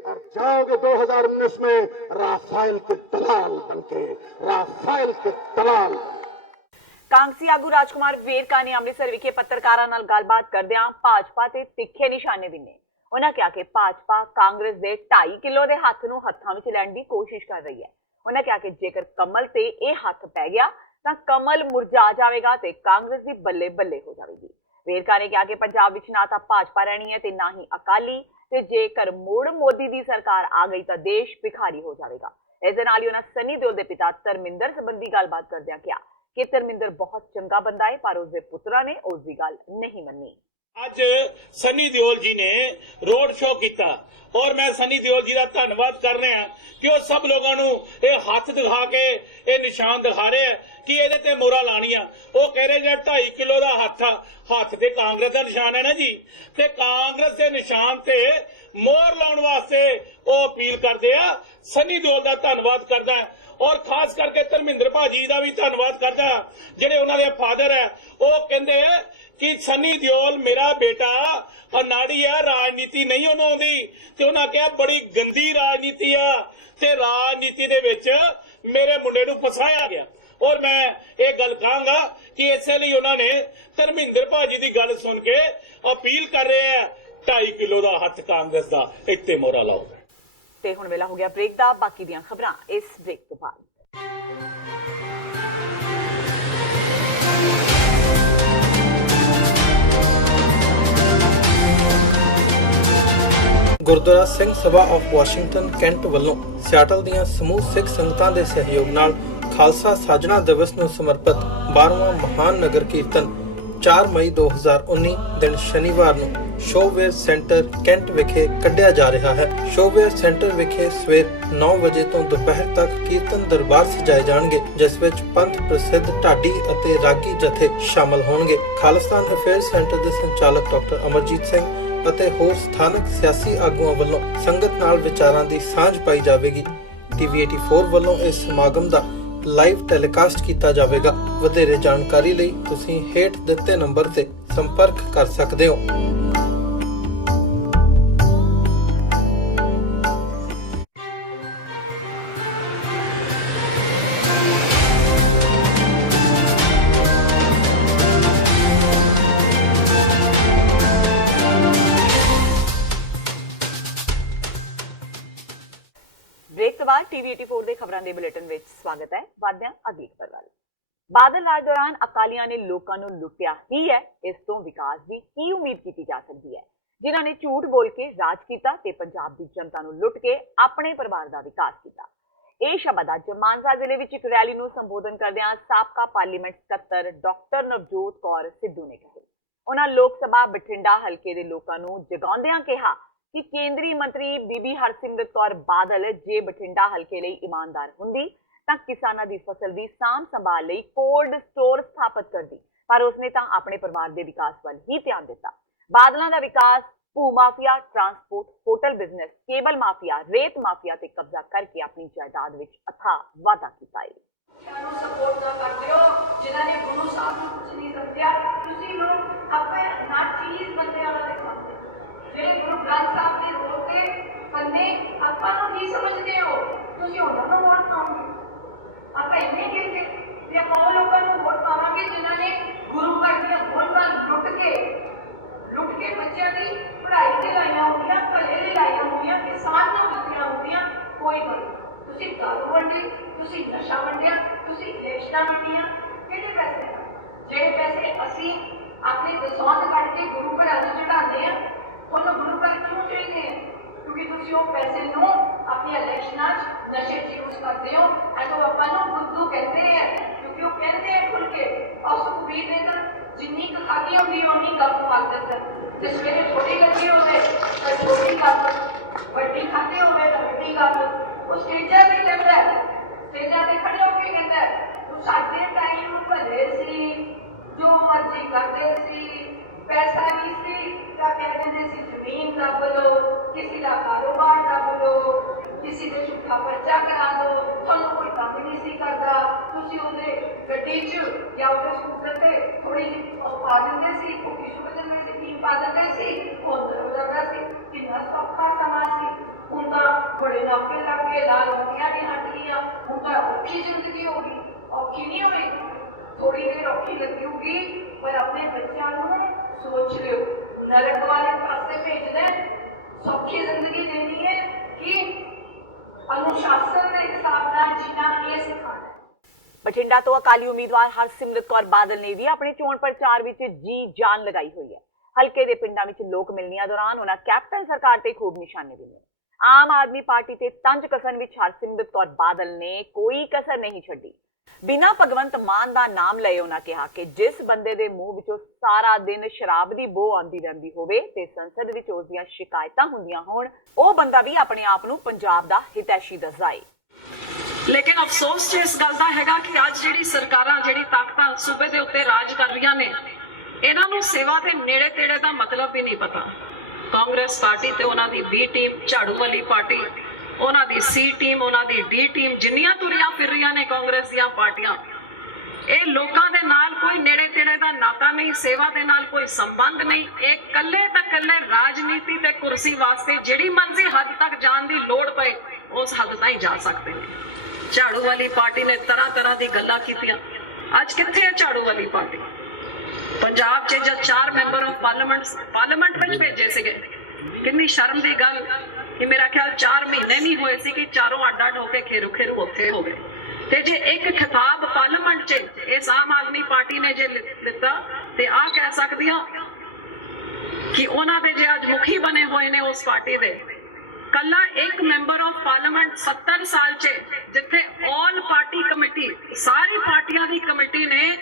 और जाओगे 2019 में राफेल के दलाल बनके, राफेल के दलाल। ਕਾਂਗਸੀ ਆਗੂ ਰਾਜਕੁਮਾਰ ਵੇਰਕਾ ਨੇ ਅੰਮ੍ਰਿਤਸਰ ਵਿਖੇ ਪੱਤਰਕਾਰਾਂ ਨਾਲ ਗੱਲਬਾਤ ਕਰਦਿਆਂ ਭਾਜਪਾ ਤੇ ਤਿੱਖੇ ਨਿਸ਼ਾਨੇ ਬਿੰਨੇ। ਉਹਨਾਂ ਕਿਹਾ ਕਿ ਭਾਜਪਾ ਕਾਂਗਰਸ ਦੇ 2.5 ਕਿਲੋ ਦੇ ਹੱਥ ਨੂੰ ਹੱਥਾਂ ਵਿੱਚ ਲੈਣ ਦੀ ਕੋਸ਼ਿਸ਼ ਕਰ ਰਹੀ ਹੈ। ਉਹਨਾਂ ਕਿਹਾ ਕਿ ਜੇਕਰ ਕਮਲ ਤੇ ਇਹ ਹੱਥ ਪੈ ਗਿਆ ਤਾਂ ਕਮਲ ਮੁਰਝਾ ਜਾਵੇਗਾ ਤੇ ਕਾਂਗਰਸ ਦੀ ਬੱਲੇ ਬੱਲੇ ਹੋ ਜਾਵੇਗੀ। ਵੇਰਕਾ ਨੇ ਕਿਹਾ ਕਿ ਪੰਜਾਬ ਵਿੱਚ ਨਾ ਤਾਂ ਭਾਜਪਾ ਰਹਿਣੀ ਹੈ ਤੇ ਨਾ ਹੀ ਅਕਾਲੀ, ਤੇ ਜੇਕਰ ਮੁੜ ਮੋਦੀ ਦੀ ਸਰਕਾਰ ਆ ਗਈ ਤਾਂ ਦੇਸ਼ ਭਿਖਾਰੀ ਹੋ ਜਾਵੇਗਾ। ਇਸ ਦੇ ਨਾਲ ਹੀ ਉਹਨਾਂ ਸਨੀ ਦਿਓਲ ਦੇ ਪਿਤਾ ਧਰਮਿੰਦਰ ਸੰਬੰਧੀ ਗੱਲਬਾਤ ਕਰਦਿਆਂ ਕਿਹਾ ਕਿ ਧਰਮਿੰਦਰ ਬਹੁਤ ਚੰਗਾ ਬੰਦਾ ਹੈ ਪਰ ਉਸਦੇ ਪੁੱਤਰਾਂ ਨੇ ਉਸ ਦੀ ਗੱਲ ਨਹੀਂ ਮੰਨੀ। ਅੱਜ ਸਨੀ ਦਿਓਲ ਜੀ ਨੇ ਰੋਡ ਸ਼ੋਅ ਕੀਤਾ ਔਰ ਮੈਂ ਸਨੀ ਦਿਓਲ ਜੀ ਦਾ ਧੰਨਵਾਦ ਕਰ ਰਿਹਾ ਕਿ ਉਹ ਸਭ ਲੋਕਾਂ ਨੂੰ ਇਹ ਹੱਥ ਦਿਖਾ ਕੇ ਇਹ ਨਿਸ਼ਾਨ ਦਿਖਾ ਰਹੇ ਆ ਕਿ ਇਹਦੇ ਤੇ ਮੋਹਰਾਂ ਲਾਣੀਆਂ। ਉਹ ਕਹਿ ਰਹੇ ਜਿਹੜਾ 2.5 ਕਿਲੋ ਦਾ ਹੱਥ ਤੇ ਕਾਂਗਰਸ ਦਾ ਨਿਸ਼ਾਨ ਹੈ ਨਾ ਜੀ, ਤੇ ਕਾਂਗਰਸ ਦੇ ਨਿਸ਼ਾਨ ਤੇ ਮੋਹਰ ਲਾਉਣ ਵਾਸਤੇ ਉਹ ਅਪੀਲ ਕਰਦੇ ਆ। ਸਨੀ ਦਿਓਲ ਦਾ ਧੰਨਵਾਦ ਕਰਦਾ ਔਰ ਖਾਸ ਕਰਕੇ ਧਰਮਿੰਦਰ ਭਾਜੀ ਦਾ ਵੀ ਧੰਨਵਾਦ ਕਰਦਾ ਜਿਹੜੇ ਉਹਨਾਂ ਦੇ ਫਾਦਰ ਹੈ। ਉਹ ਕਹਿੰਦੇ ਕਿ ਸਨੀ ਦਿਓਲ ਮੇਰਾ ਬੇਟਾ ਅਨਾੜੀ ਆ, ਰਾਜਨੀਤੀ ਨਹੀਂ ਉਹਨੂੰ ਆਉਂਦੀ, ਤੇ ਉਹਨਾਂ ਕਿਹਾ ਬੜੀ ਗੰਦੀ ਰਾਜਨੀਤੀ ਆ ਤੇ ਰਾਜਨੀਤੀ ਦੇ ਵਿੱਚ ਮੇਰੇ ਮੁੰਡੇ ਨੂੰ ਫਸਾਇਆ ਗਿਆ। ਔਰ ਮੈਂ ਇਹ ਗੱਲ ਕਹਾਂਗਾ ਕਿ ਇਸੇ ਲਈ ਉਹਨਾਂ ਨੇ ਧਰਮਿੰਦਰ ਭਾਜੀ ਦੀ ਗੱਲ ਸੁਣ ਕੇ ਅਪੀਲ ਕਰ ਰਹੇ ਆ 2.5 ਕਿਲੋ ਦਾ ਹੱਥ ਕਾਂਗਰਸ ਦਾ ਇੱਥੇ ਮੋਹਰਾ ਲਾਓ। ਤੇ ਹੁਣ ਵੇਲਾ ਹੋ ਗਿਆ ਬ੍ਰੇਕ ਦਾ। ਬਾਕੀ ਦੀਆਂ ਖਬਰਾਂ ਇਸ ਬ੍ਰੇਕ ਤੋਂ ਬਾਅਦ। Gurdwara Singh Sabha of Washington cantt ਵੱਲੋਂ ਸਿਆਟਲ ਦੀਆਂ ਸਮੂਹ ਸਿੱਖ ਸੰਗਤਾਂ ਦੇ ਸਹਿਯੋਗ ਨਾਲ ਖਾਲਸਾ ਸਾਜਣਾ ਦਿਵਸ ਨੂੰ ਸਮਰਪਿਤ 12ਵਾਂ ਮਹਾਨ ਨਗਰ ਕੀਰਤਨ 4 ਮਈ 2019 ਦਿਨ ਸ਼ਨੀਵਾਰ ਨੂੰ ਸ਼ੋਵੇਅਰ ਸੈਂਟਰ ਕੈਂਟ ਵਿਖੇ ਕੱਢਿਆ ਜਾ ਰਿਹਾ ਹੈ। ਸ਼ੋਵੇਅਰ ਸੈਂਟਰ ਵਿਖੇ ਸਵੇਰ 9 ਵਜੇ ਤੋਂ ਦੁਪਹਿਰ ਤੱਕ ਕੀਰਤਨ ਦਰਬਾਰ ਸਜਾਏ ਜਾਣਗੇ, ਜਿਸ ਵਿੱਚ ਪੰਥ ਪ੍ਰਸਿੱਧ ਢਾਡੀ ਅਤੇ ਰਾਗੀ ਜਥੇ ਸ਼ਾਮਲ ਹੋਣਗੇ। ਖਾਲਿਸਤਾਨ ਅਫੇਅਰਸ ਸੈਂਟਰ ਦੇ ਸੰਚਾਲਕ ਡਾਕਟਰ ਅਮਰਜੀਤ ਸਿੰਘ ਅਤੇ ਹੋਰ ਸਥਾਨਕ ਸਿਆਸੀ ਆਗੂਆਂ ਵੱਲੋਂ ਸੰਗਤ ਨਾਲ ਵਿਚਾਰਾਂ ਦੀ ਸਾਂਝ ਪਾਈ ਜਾਵੇਗੀ। ਟੀਵੀ 84 ਵੱਲੋਂ ਇਸ ਸਮਾਗਮ ਦਾ ਲਾਈਵ ਟੈਲੀਕਾਸਟ ਕੀਤਾ ਜਾਵੇਗਾ। ਵਧੇਰੇ ਜਾਣਕਾਰੀ ਲਈ ਤੁਸੀਂ ਹੇਠ ਦਿੱਤੇ ਨੰਬਰ ਤੇ ਸੰਪਰਕ ਕਰ ਸਕਦੇ ਹੋ। ਬ੍ਰੇਕ ਤੋਂ ਬਾਅਦ ਟੀਵੀ 84 ਦੇ ਖਬਰਾਂ ਦੇ ਬੁਲੇਟਿਨ ਵਿੱਚ ਸਵਾਗਤ ਹੈ। ਵਾਧਿਆਂ ਅਗਲੀ ਖਬਰ ਵੱਲ। ਬਾਦਲ ਰਾਜ ਦੌਰਾਨ ਅਕਾਲੀਆਂ ਨੇ ਲੋਕਾਂ ਨੂੰ ਲੁੱਟਿਆ ਹੀ ਹੈ। ਇਸ ਤੋਂ ਵਿਕਾਸ ਦੀ ਕੀ ਉਮੀਦ ਕੀਤੀ ਜਾ ਸਕਦੀ ਹੈ? ਜਿਨ੍ਹਾਂ ਨੇ ਝੂਠ ਬੋਲ ਕੇ ਰਾਜ ਕੀਤਾ ਤੇ ਪੰਜਾਬ ਦੀ ਜਨਤਾ ਨੂੰ ਲੁੱਟ ਕੇ ਆਪਣੇ ਪਰਿਵਾਰ ਦਾ ਵਿਕਾਸ ਕੀਤਾ। ਇਹ ਸ਼ਬਦ ਅੱਜ ਮਾਨਸਾ ਜ਼ਿਲ੍ਹੇ ਵਿੱਚ ਇੱਕ ਰੈਲੀ ਨੂੰ ਸੰਬੋਧਨ ਕਰਦਿਆਂ ਸਾਬਕਾ ਪਾਰਲੀਮੈਂਟ ਸਕੱਤਰ ਡਾਕਟਰ ਨਵਜੋਤ ਕੌਰ ਸਿੱਧੂ ਨੇ ਕਹੇ। ਉਹਨਾਂ ਲੋਕ ਸਭਾ ਬਠਿੰਡਾ ਹਲਕੇ ਦੇ ਲੋਕਾਂ ਨੂੰ ਜਗਾਉਂਦਿਆਂ ਕਿਹਾ ਕਿ ਕੇਂਦਰੀ ਮੰਤਰੀ ਬੀਬੀ ਹਰਸਿਮਰਤ ਕੌਰ ਬਾਦਲ ਜੇ ਬਠਿੰਡਾ ਹਲਕੇ ਲਈ ਇਮਾਨਦਾਰ ਹੁੰਦੀ ਤਾਂ ਕਿਸਾਨਾਂ ਦੀ ਫਸਲ ਦੀ ਸਾਂਭ ਸੰਭਾਲ ਲਈ ਕੋਲਡ ਸਟੋਰ ਸਥਾਪਿਤ ਕਰਦੀ, ਪਰ ਉਸਨੇ ਤਾਂ ਆਪਣੇ ਪਰਿਵਾਰ ਦੇ ਵਿਕਾਸ ਵੱਲ ਹੀ ਧਿਆਨ ਦਿੱਤਾ। ਬਾਦਲਾਂ ਦਾ ਵਿਕਾਸ ਭੂ mafia, transport, hotel business, cable mafia, ਰੇਤ ਮਾਫੀਆ ਤੇ ਕਬਜ਼ਾ ਕਰਕੇ ਆਪਣੀ ਜਾਇਦਾਦ ਵਿੱਚ ਅਥਾਹ ਵਾਧਾ ਕੀਤਾ ਹੈ। ਨੂੰ ਸਪੋਰਟ ਨਾ ਕਰਦੇ ਹੋ ਜਿਨ੍ਹਾਂ ਨੇ ਗੁਰੂ ਸਾਹਿਬ ਨੂੰ ਕੁਝ ਨਹੀਂ ਸਮਝਿਆ। ਤੁਸੀਂ ਲੋਕ ਆਪਣੇ ਨਾ ਚੀਜ਼ ਬੰਦੇ ਵਾਲਾ ਦਿਖਾਉਂਦੇ ਜਿਹੜੇ ਗੁਰੂ ਗ੍ਰੰਥ ਸਾਹਿਬ ਦੇ ਰੋਲ ਤੇ ਬੰਦੇ ਆਪਾਂ ਨੂੰ ਕੀ ਸਮਝਦੇ ਹੋ? ਤੁਸੀਂ ਉਹਨਾਂ ਨੂੰ ਵੋਟ ਪਾਉਂਗੇ। ਆਪਾਂ ਇੰਨੇ ਕਹਿੰਦੇ ਵੀ ਆਪਾਂ ਆਪਾਂ ਉਹ ਲੋਕਾਂ ਨੂੰ ਵੋਟ ਪਾਵਾਂਗੇ ਜਿਨ੍ਹਾਂ ਨੇ ਗੁਰੂ ਘਰ ਦੀਆਂ ਵੋਟਾਂ ਲੁੱਟ ਕੇ ਬੱਚਿਆਂ ਦੀ ਪੜ੍ਹਾਈ ਤੇ ਲਾਈਆਂ ਹੋਈਆਂ, ਭਲੇ ਲਈ ਲਾਈਆਂ ਹੋਈਆਂ, ਕਿਸਾਨ ਨੂੰ ਦਿੱਤੀਆਂ ਹੋਈਆਂ। ਕੋਈ ਨਹੀਂ, ਤੁਸੀਂ ਦਾਰੂ ਵੰਡੀ, ਤੁਸੀਂ ਨਸ਼ਾ ਵੰਡਿਆ, ਤੁਸੀਂ ਇਲੈਕਸ਼ਨਾਂ ਵੰਡੀਆਂ। ਕਿਹੜੇ ਪੈਸੇ? ਜਿਹੜੇ ਪੈਸੇ ਅਸੀਂ ਆਪਣੇ ਦਸੌਂਦ ਕੱਢ ਕੇ ਗੁਰੂ ਘਰਾਂ 'ਚ ਚੜਾਉਂਦੇ ਹਾਂ, ਤੁਹਾਨੂੰ ਗੁਰੂ ਘਰ ਕਿਉਂ ਚਾਹੀਦੇ ਆ? ਕਿਉਂਕਿ ਤੁਸੀਂ ਉਹ ਪੈਸੇ ਨੂੰ ਆਪਣੀਆਂ ਇਲੈਕਸ਼ਨਾਂ 'ਚ ਨਸ਼ੇ 'ਚ ਯੂਜ਼ ਕਰਦੇ ਹੋ। ਐਸੋ ਆਪਾਂ ਨੂੰ ਬੁੱਧੂ ਕਹਿੰਦੇ ਆ, ਕਿਉਂਕਿ ਉਹ ਕਹਿੰਦੇ ਆ ਖੁੱਲ੍ਹ ਕੇ, ਔਰ ਸੁਖਬੀਰ ਨੇ ਤਾਂ ਜਿੰਨੀ ਕੁ ਖਾਧੀ ਹੁੰਦੀ ਓਨੀ ਗੱਪ ਮਾਰਦੇ ਸਨ। ਜੇ ਸਵੇਰੇ ਛੋਟੀ ਲੱਗੀ ਹੋਵੇ ਤਾਂ ਛੋਟੀ ਗੱਪ, ਵੱਡੀ ਖਾਧੀ ਹੋਵੇ ਤਾਂ ਵੱਡੀ ਗੱਪ। ਉਹ ਸਟੇਜਾਂ ਤੇ ਕਹਿੰਦਾ, ਸਟੇਜਾਂ ਤੇ ਖੜੇ ਹੋ ਕੇ ਕਹਿੰਦਾ, ਤੂੰ ਸਾਡੇ ਟਾਈਮ ਭਲੇ ਸੀ, ਜੋ ਮਰਜ਼ੀ ਕਰਦੇ ਸੀ, ਪੈਸਾ ਨਹੀਂ ਸੀ ਤਾਂ ਕਹਿੰਦੇ ਸੀ ਜ਼ਮੀਨ ਦੱਬ ਲਓ, ਕਿਸੇ ਦਾ ਕਾਰੋਬਾਰ ਦੱਬ ਲਓ, ਕਿਸੇ ਦੇ ਝੂਠਾ ਪਰਚਾ ਕਰਾ ਲਓ, ਤੁਹਾਨੂੰ ਕੋਈ ਕੰਮ ਨਹੀਂ ਸੀ ਕਰਦਾ। ਤੁਸੀਂ ਉਹਦੇ ਗੱਡੀ 'ਚ ਜਾਂ ਉਹਦੇ ਸਕੂਟਰ ਤੇ ਥੋੜੀ ਜਿਹੀ ਪਾ ਦਿੰਦੇ ਸੀ, ਕੋਕੀ ਸੁੱਟ ਦਿੰਦੇ ਸੀ, ਟੀਮ ਪਾ ਦਿੰਦੇ ਸੀ, ਉਹ ਅੰਦਰ ਹੋ ਜਾਂਦਾ ਸੀ। ਕਿੰਨਾ ਸੌਖਾ ਸਮਾਂ ਸੀ। ਹੁਣ ਤਾਂ ਬੜੇ ਨੌਕਰ ਲੱਗ ਗਏ, ਲਾਲ ਰੋਟੀਆਂ ਨਹੀਂ ਹਟ ਗਈਆਂ। ਹੁਣ ਤਾਂ ਔਖੀ ਜ਼ਿੰਦਗੀ ਹੋ ਗਈ। ਔਖੀ ਨਹੀਂ ਹੋਏਗੀ, ਥੋੜੀ ਦੇਰ ਔਖੀ ਲੱਗੂਗੀ, ਪਰ ਆਪਣੇ ਬੱਚਿਆਂ ਨੂੰ ਸੋਚ ਲਿਓ, ਨਰਕ ਵਾਲੇ ਪਾਸੇ ਭੇਜਣਾ। ਸੌਖੀ ਜ਼ਿੰਦਗੀ ਦੇਣੀ ਹੈ ਕਿ ਅਨੁਸ਼ਾਸਨ ਦੇ ਹਿਸਾਬ ਨਾਲ ਜੀਣਾ, ਇਹ ਸਿਖਾਉਣਾ। ਬਠਿੰਡਾ ਤੋਂ ਅਕਾਲੀ ਉਮੀਦਵਾਰ ਹਰਸਿਮਰਤ ਕੌਰ ਬਾਦਲ ਨੇ ਵੀ ਆਪਣੇ ਚੋਣ ਪ੍ਰਚਾਰ ਵਿੱਚ ਜੀ ਜਾਨ ਲਗਾਈ ਹੋਈ ਹੈ। ਹਲਕੇ ਦੇ ਪਿੰਡਾਂ ਵਿੱਚ ਲੋਕ ਮਿਲਣੀਆਂ ਦੌਰਾਨ ਉਹਨਾਂ ਕੈਪਟਨ ਸਰਕਾਰ ਤੇ ਖੂਬ ਨਿਸ਼ਾਨੇ ਵੀ ਨੇ। ਆਮ ਆਦਮੀ ਪਾਰਟੀ ਤੇ ਤੰਜ ਕਸਣ ਵਿੱਚ ਹਰਸਿਮਰਤ ਕੌਰ ਬਾਦਲ ਨੇ ਕੋਈ ਕਸਰ ਨਹੀਂ ਛੱਡੀ। ਬਿਨਾਂ ਭਗਵੰਤ ਮਾਨ ਦਾ ਨਾਮ ਲਏ ਉਹਨਾਂ ਕਿਹਾ ਕਿ ਜਿਸ ਬੰਦੇ ਦੇ ਮੂੰਹ ਵਿੱਚੋਂ ਸਾਰਾ ਦਿਨ ਸ਼ਰਾਬ ਦੀ ਬੋ ਆਉਂਦੀ ਰਹਿੰਦੀ ਹੋਵੇ ਤੇ ਸੰਸਦ ਵਿੱਚ ਉਸ ਦੀਆਂ ਸ਼ਿਕਾਇਤਾਂ ਹੁੰਦੀਆਂ ਹੋਣ, ਉਹ ਬੰਦਾ ਵੀ ਆਪਣੇ ਆਪ ਨੂੰ ਪੰਜਾਬ ਦਾ ਹਿਤੈਸ਼ੀ ਦੱਸਦਾ ਏ। ਲੇਕਿਨ ਅਫਸੋਸ ਤੇ ਇਸ ਗੱਲ ਦਾ ਹੈਗਾ ਕਿ ਅੱਜ ਜਿਹੜੀ ਸਰਕਾਰਾਂ, ਜਿਹੜੀ ਤਾਕਤਾਂ ਸੂਬੇ ਦੇ ਉੱਤੇ ਰਾਜ ਕਰ ਰਹੀਆਂ ਨੇ, ਇਹਨਾਂ ਨੂੰ ਸੇਵਾ ਦੇ ਨੇੜੇ ਤੇੜੇ ਦਾ ਮਤਲਬ ਵੀ ਨਹੀਂ ਪਤਾ। ਕਾਂਗਰਸ ਪਾਰਟੀ ਤੇ ਉਹਨਾਂ ਦੀ ਬੀ ਟੀਮ, ਝਾੜੂ ਵਾਲੀ ਪਾਰਟੀ, ਉਹਨਾਂ ਦੀ ਸੀ ਟੀਮ, ਉਹਨਾਂ ਦੀ ਡੀ ਟੀਮ, ਜਿੰਨੀਆਂ ਤੁਰੀਆਂ ਫਿਰ ਰਹੀਆਂ ਨੇ ਕਾਂਗਰਸ ਦੀਆਂ ਪਾਰਟੀਆਂ, ਇਹ ਲੋਕਾਂ ਦੇ ਨਾਲ ਕੋਈ ਨੇੜੇ ਤੇੜੇ ਦਾ ਨਾਤਾ ਨਹੀਂ, ਸੇਵਾ ਦੇ ਨਾਲ ਕੋਈ ਸੰਬੰਧ ਨਹੀਂ। ਇਹ ਕੱਲੇ ਤਾਂ ਕੱਲੇ ਰਾਜਨੀਤੀ ਤੇ ਕੁਰਸੀ ਵਾਸਤੇ ਜਿਹੜੀ ਮਰਜ਼ੀ ਹੱਦ ਤੱਕ ਜਾਣ ਦੀ ਲੋੜ ਪਏ, ਉਸ ਹੱਦ ਤਾਈਂ ਜਾ ਸਕਦੇ ਨੇ। ਝਾੜੂ ਵਾਲੀ ਪਾਰਟੀ ਨੇ ਤਰ੍ਹਾਂ ਤਰ੍ਹਾਂ ਦੀ ਗੱਲਾਂ ਕੀਤੀਆਂ। ਅੱਜ ਕਿੱਥੇ ਹੈ ਝਾੜੂ ਵਾਲੀ ਪਾਰਟੀ? ਪੰਜਾਬ 'ਚ ਜਦ 4 ਮੈਂਬਰ ਆਫ ਪਾਰਲੀਮੈਂਟ ਵਿੱਚ ਭੇਜੇ ਸੀਗੇ, ਕਿੰਨੀ ਸ਼ਰਮ ਦੀ ਗੱਲ ਕਿ ਮੇਰਾ ਖਿਆਲ 4 ਮਹੀਨੇ ਨਹੀਂ ਹੋਏ ਸੀ ਕਿ ਚਾਰੋਂ ਅੱਡ-ਅੱਡ ਹੋ ਕੇ ਖੇਰੂ ਉੱਥੇ ਹੋ ਗਏ। ਤੇ ਜੇ ਇੱਕ ਖਿਤਾਬ ਪਾਰਲੀਮੈਂਟ 'ਚ ਇਸ ਆਮ ਆਦਮੀ ਪਾਰਟੀ ਨੇ ਜੇ ਦਿੱਤਾ ਤੇ ਆਹ ਕਹਿ ਸਕਦੀ ਹਾਂ ਕਿ ਉਹਨਾਂ ਦੇ ਜੇ ਅੱਜ ਮੁਖੀ ਬਣੇ ਹੋਏ ਨੇ ਉਸ ਪਾਰਟੀ ਦੇ, ਕੱਲਾ ਇੱਕ ਮੈਂਬਰ ਆਫ ਪਾਰਲੀਮੈਂਟ 70 ਸਾਲ 'ਚ, ਜਿੱਥੇ ਆਲ ਪਾਰਟੀ ਕਮੇਟੀ, ਸਾਰੀ ਪਾਰਟੀਆਂ ਦੀ ਕਮੇਟੀ ਨੇ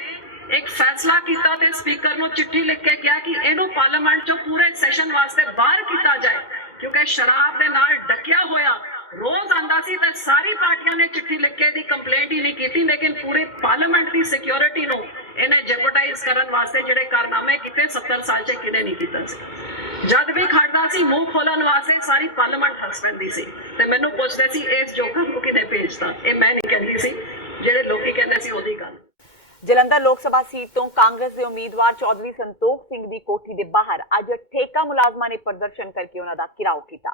ਇੱਕ ਫੈਸਲਾ ਕੀਤਾ ਤੇ ਸਪੀਕਰ ਨੂੰ ਚਿੱਠੀ ਲਿਖ ਕੇ ਕਿਹਾ ਕਿ ਇਹਨੂੰ ਪਾਰਲੀਮੈਂਟ 'ਚੋਂ ਪੂਰੇ ਸੈਸ਼ਨ ਵਾਸਤੇ ਬਾਹਰ ਕੀਤਾ ਜਾਏ, ਕਿਉਂਕਿ ਸ਼ਰਾਬ ਦੇ ਨਾਲ ਡੱਕਿਆ ਹੋਇਆ ਰੋਜ਼ ਆਂਦਾ ਸੀ। ਤਾਂ ਸਾਰੀ ਪਾਰਟੀਆਂ ਨੇ ਚਿੱਠੀ ਲਿਖ ਕੇ ਦੀ ਕੰਪਲੇਂਟ ਹੀ ਨਹੀਂ ਕੀਤੀ, ਲੇਕਿਨ ਪੂਰੇ ਪਾਰਲੀਮੈਂਟ ਦੀ ਸਿਕਿਉਰਿਟੀ ਨੂੰ ਇਹਨੇ ਜੈਪਟਾਈਜ਼ ਕਰਨ ਵਾਸਤੇ ਜਿਹੜੇ ਕਾਰਨਾਮੇ ਕੀਤੇ 70 ਸਾਲ 'ਚ ਕਿਤੇ ਨਹੀਂ ਕੀਤਾ ਸੀ। ਜਦ ਵੀ ਖੜਦਾ ਸੀ ਮੂੰਹ ਖੋਲਣ ਵਾਸਤੇ ਸਾਰੀ ਪਾਰਲੀਮੈਂਟ ਹੱਸ ਪੈਂਦੀ ਸੀ ਤੇ ਮੈਨੂੰ ਪੁੱਛਦੇ ਸੀ ਇਸ ਜੋਕਰ ਨੂੰ ਕਿਹਨੇ ਭੇਜਤਾ। ਇਹ ਮੈਂ ਨਹੀਂ ਕਹਿੰਦੀ ਸੀ, ਜਿਹੜੇ ਲੋਕੀ ਕਹਿੰਦੇ ਸੀ ਉਹਦੀ ਗੱਲ। ਜਲੰਧਰ ਲੋਕ ਸਭਾ ਸੀਟ ਤੋਂ ਕਾਂਗਰਸ ਦੇ ਉਮੀਦਵਾਰ ਚੌਧਰੀ ਸੰਤੋਖ ਸਿੰਘ ਦੀ ਕੋਠੀ ਦੇ ਬਾਹਰ ਅੱਜ ਠੇਕਾ ਮੁਲਾਜ਼ਮਾਂ ਨੇ ਪ੍ਰਦਰਸ਼ਨ ਕਰਕੇ ਉਹਨਾਂ ਦਾ ਘਿਰਾਓ ਕੀਤਾ।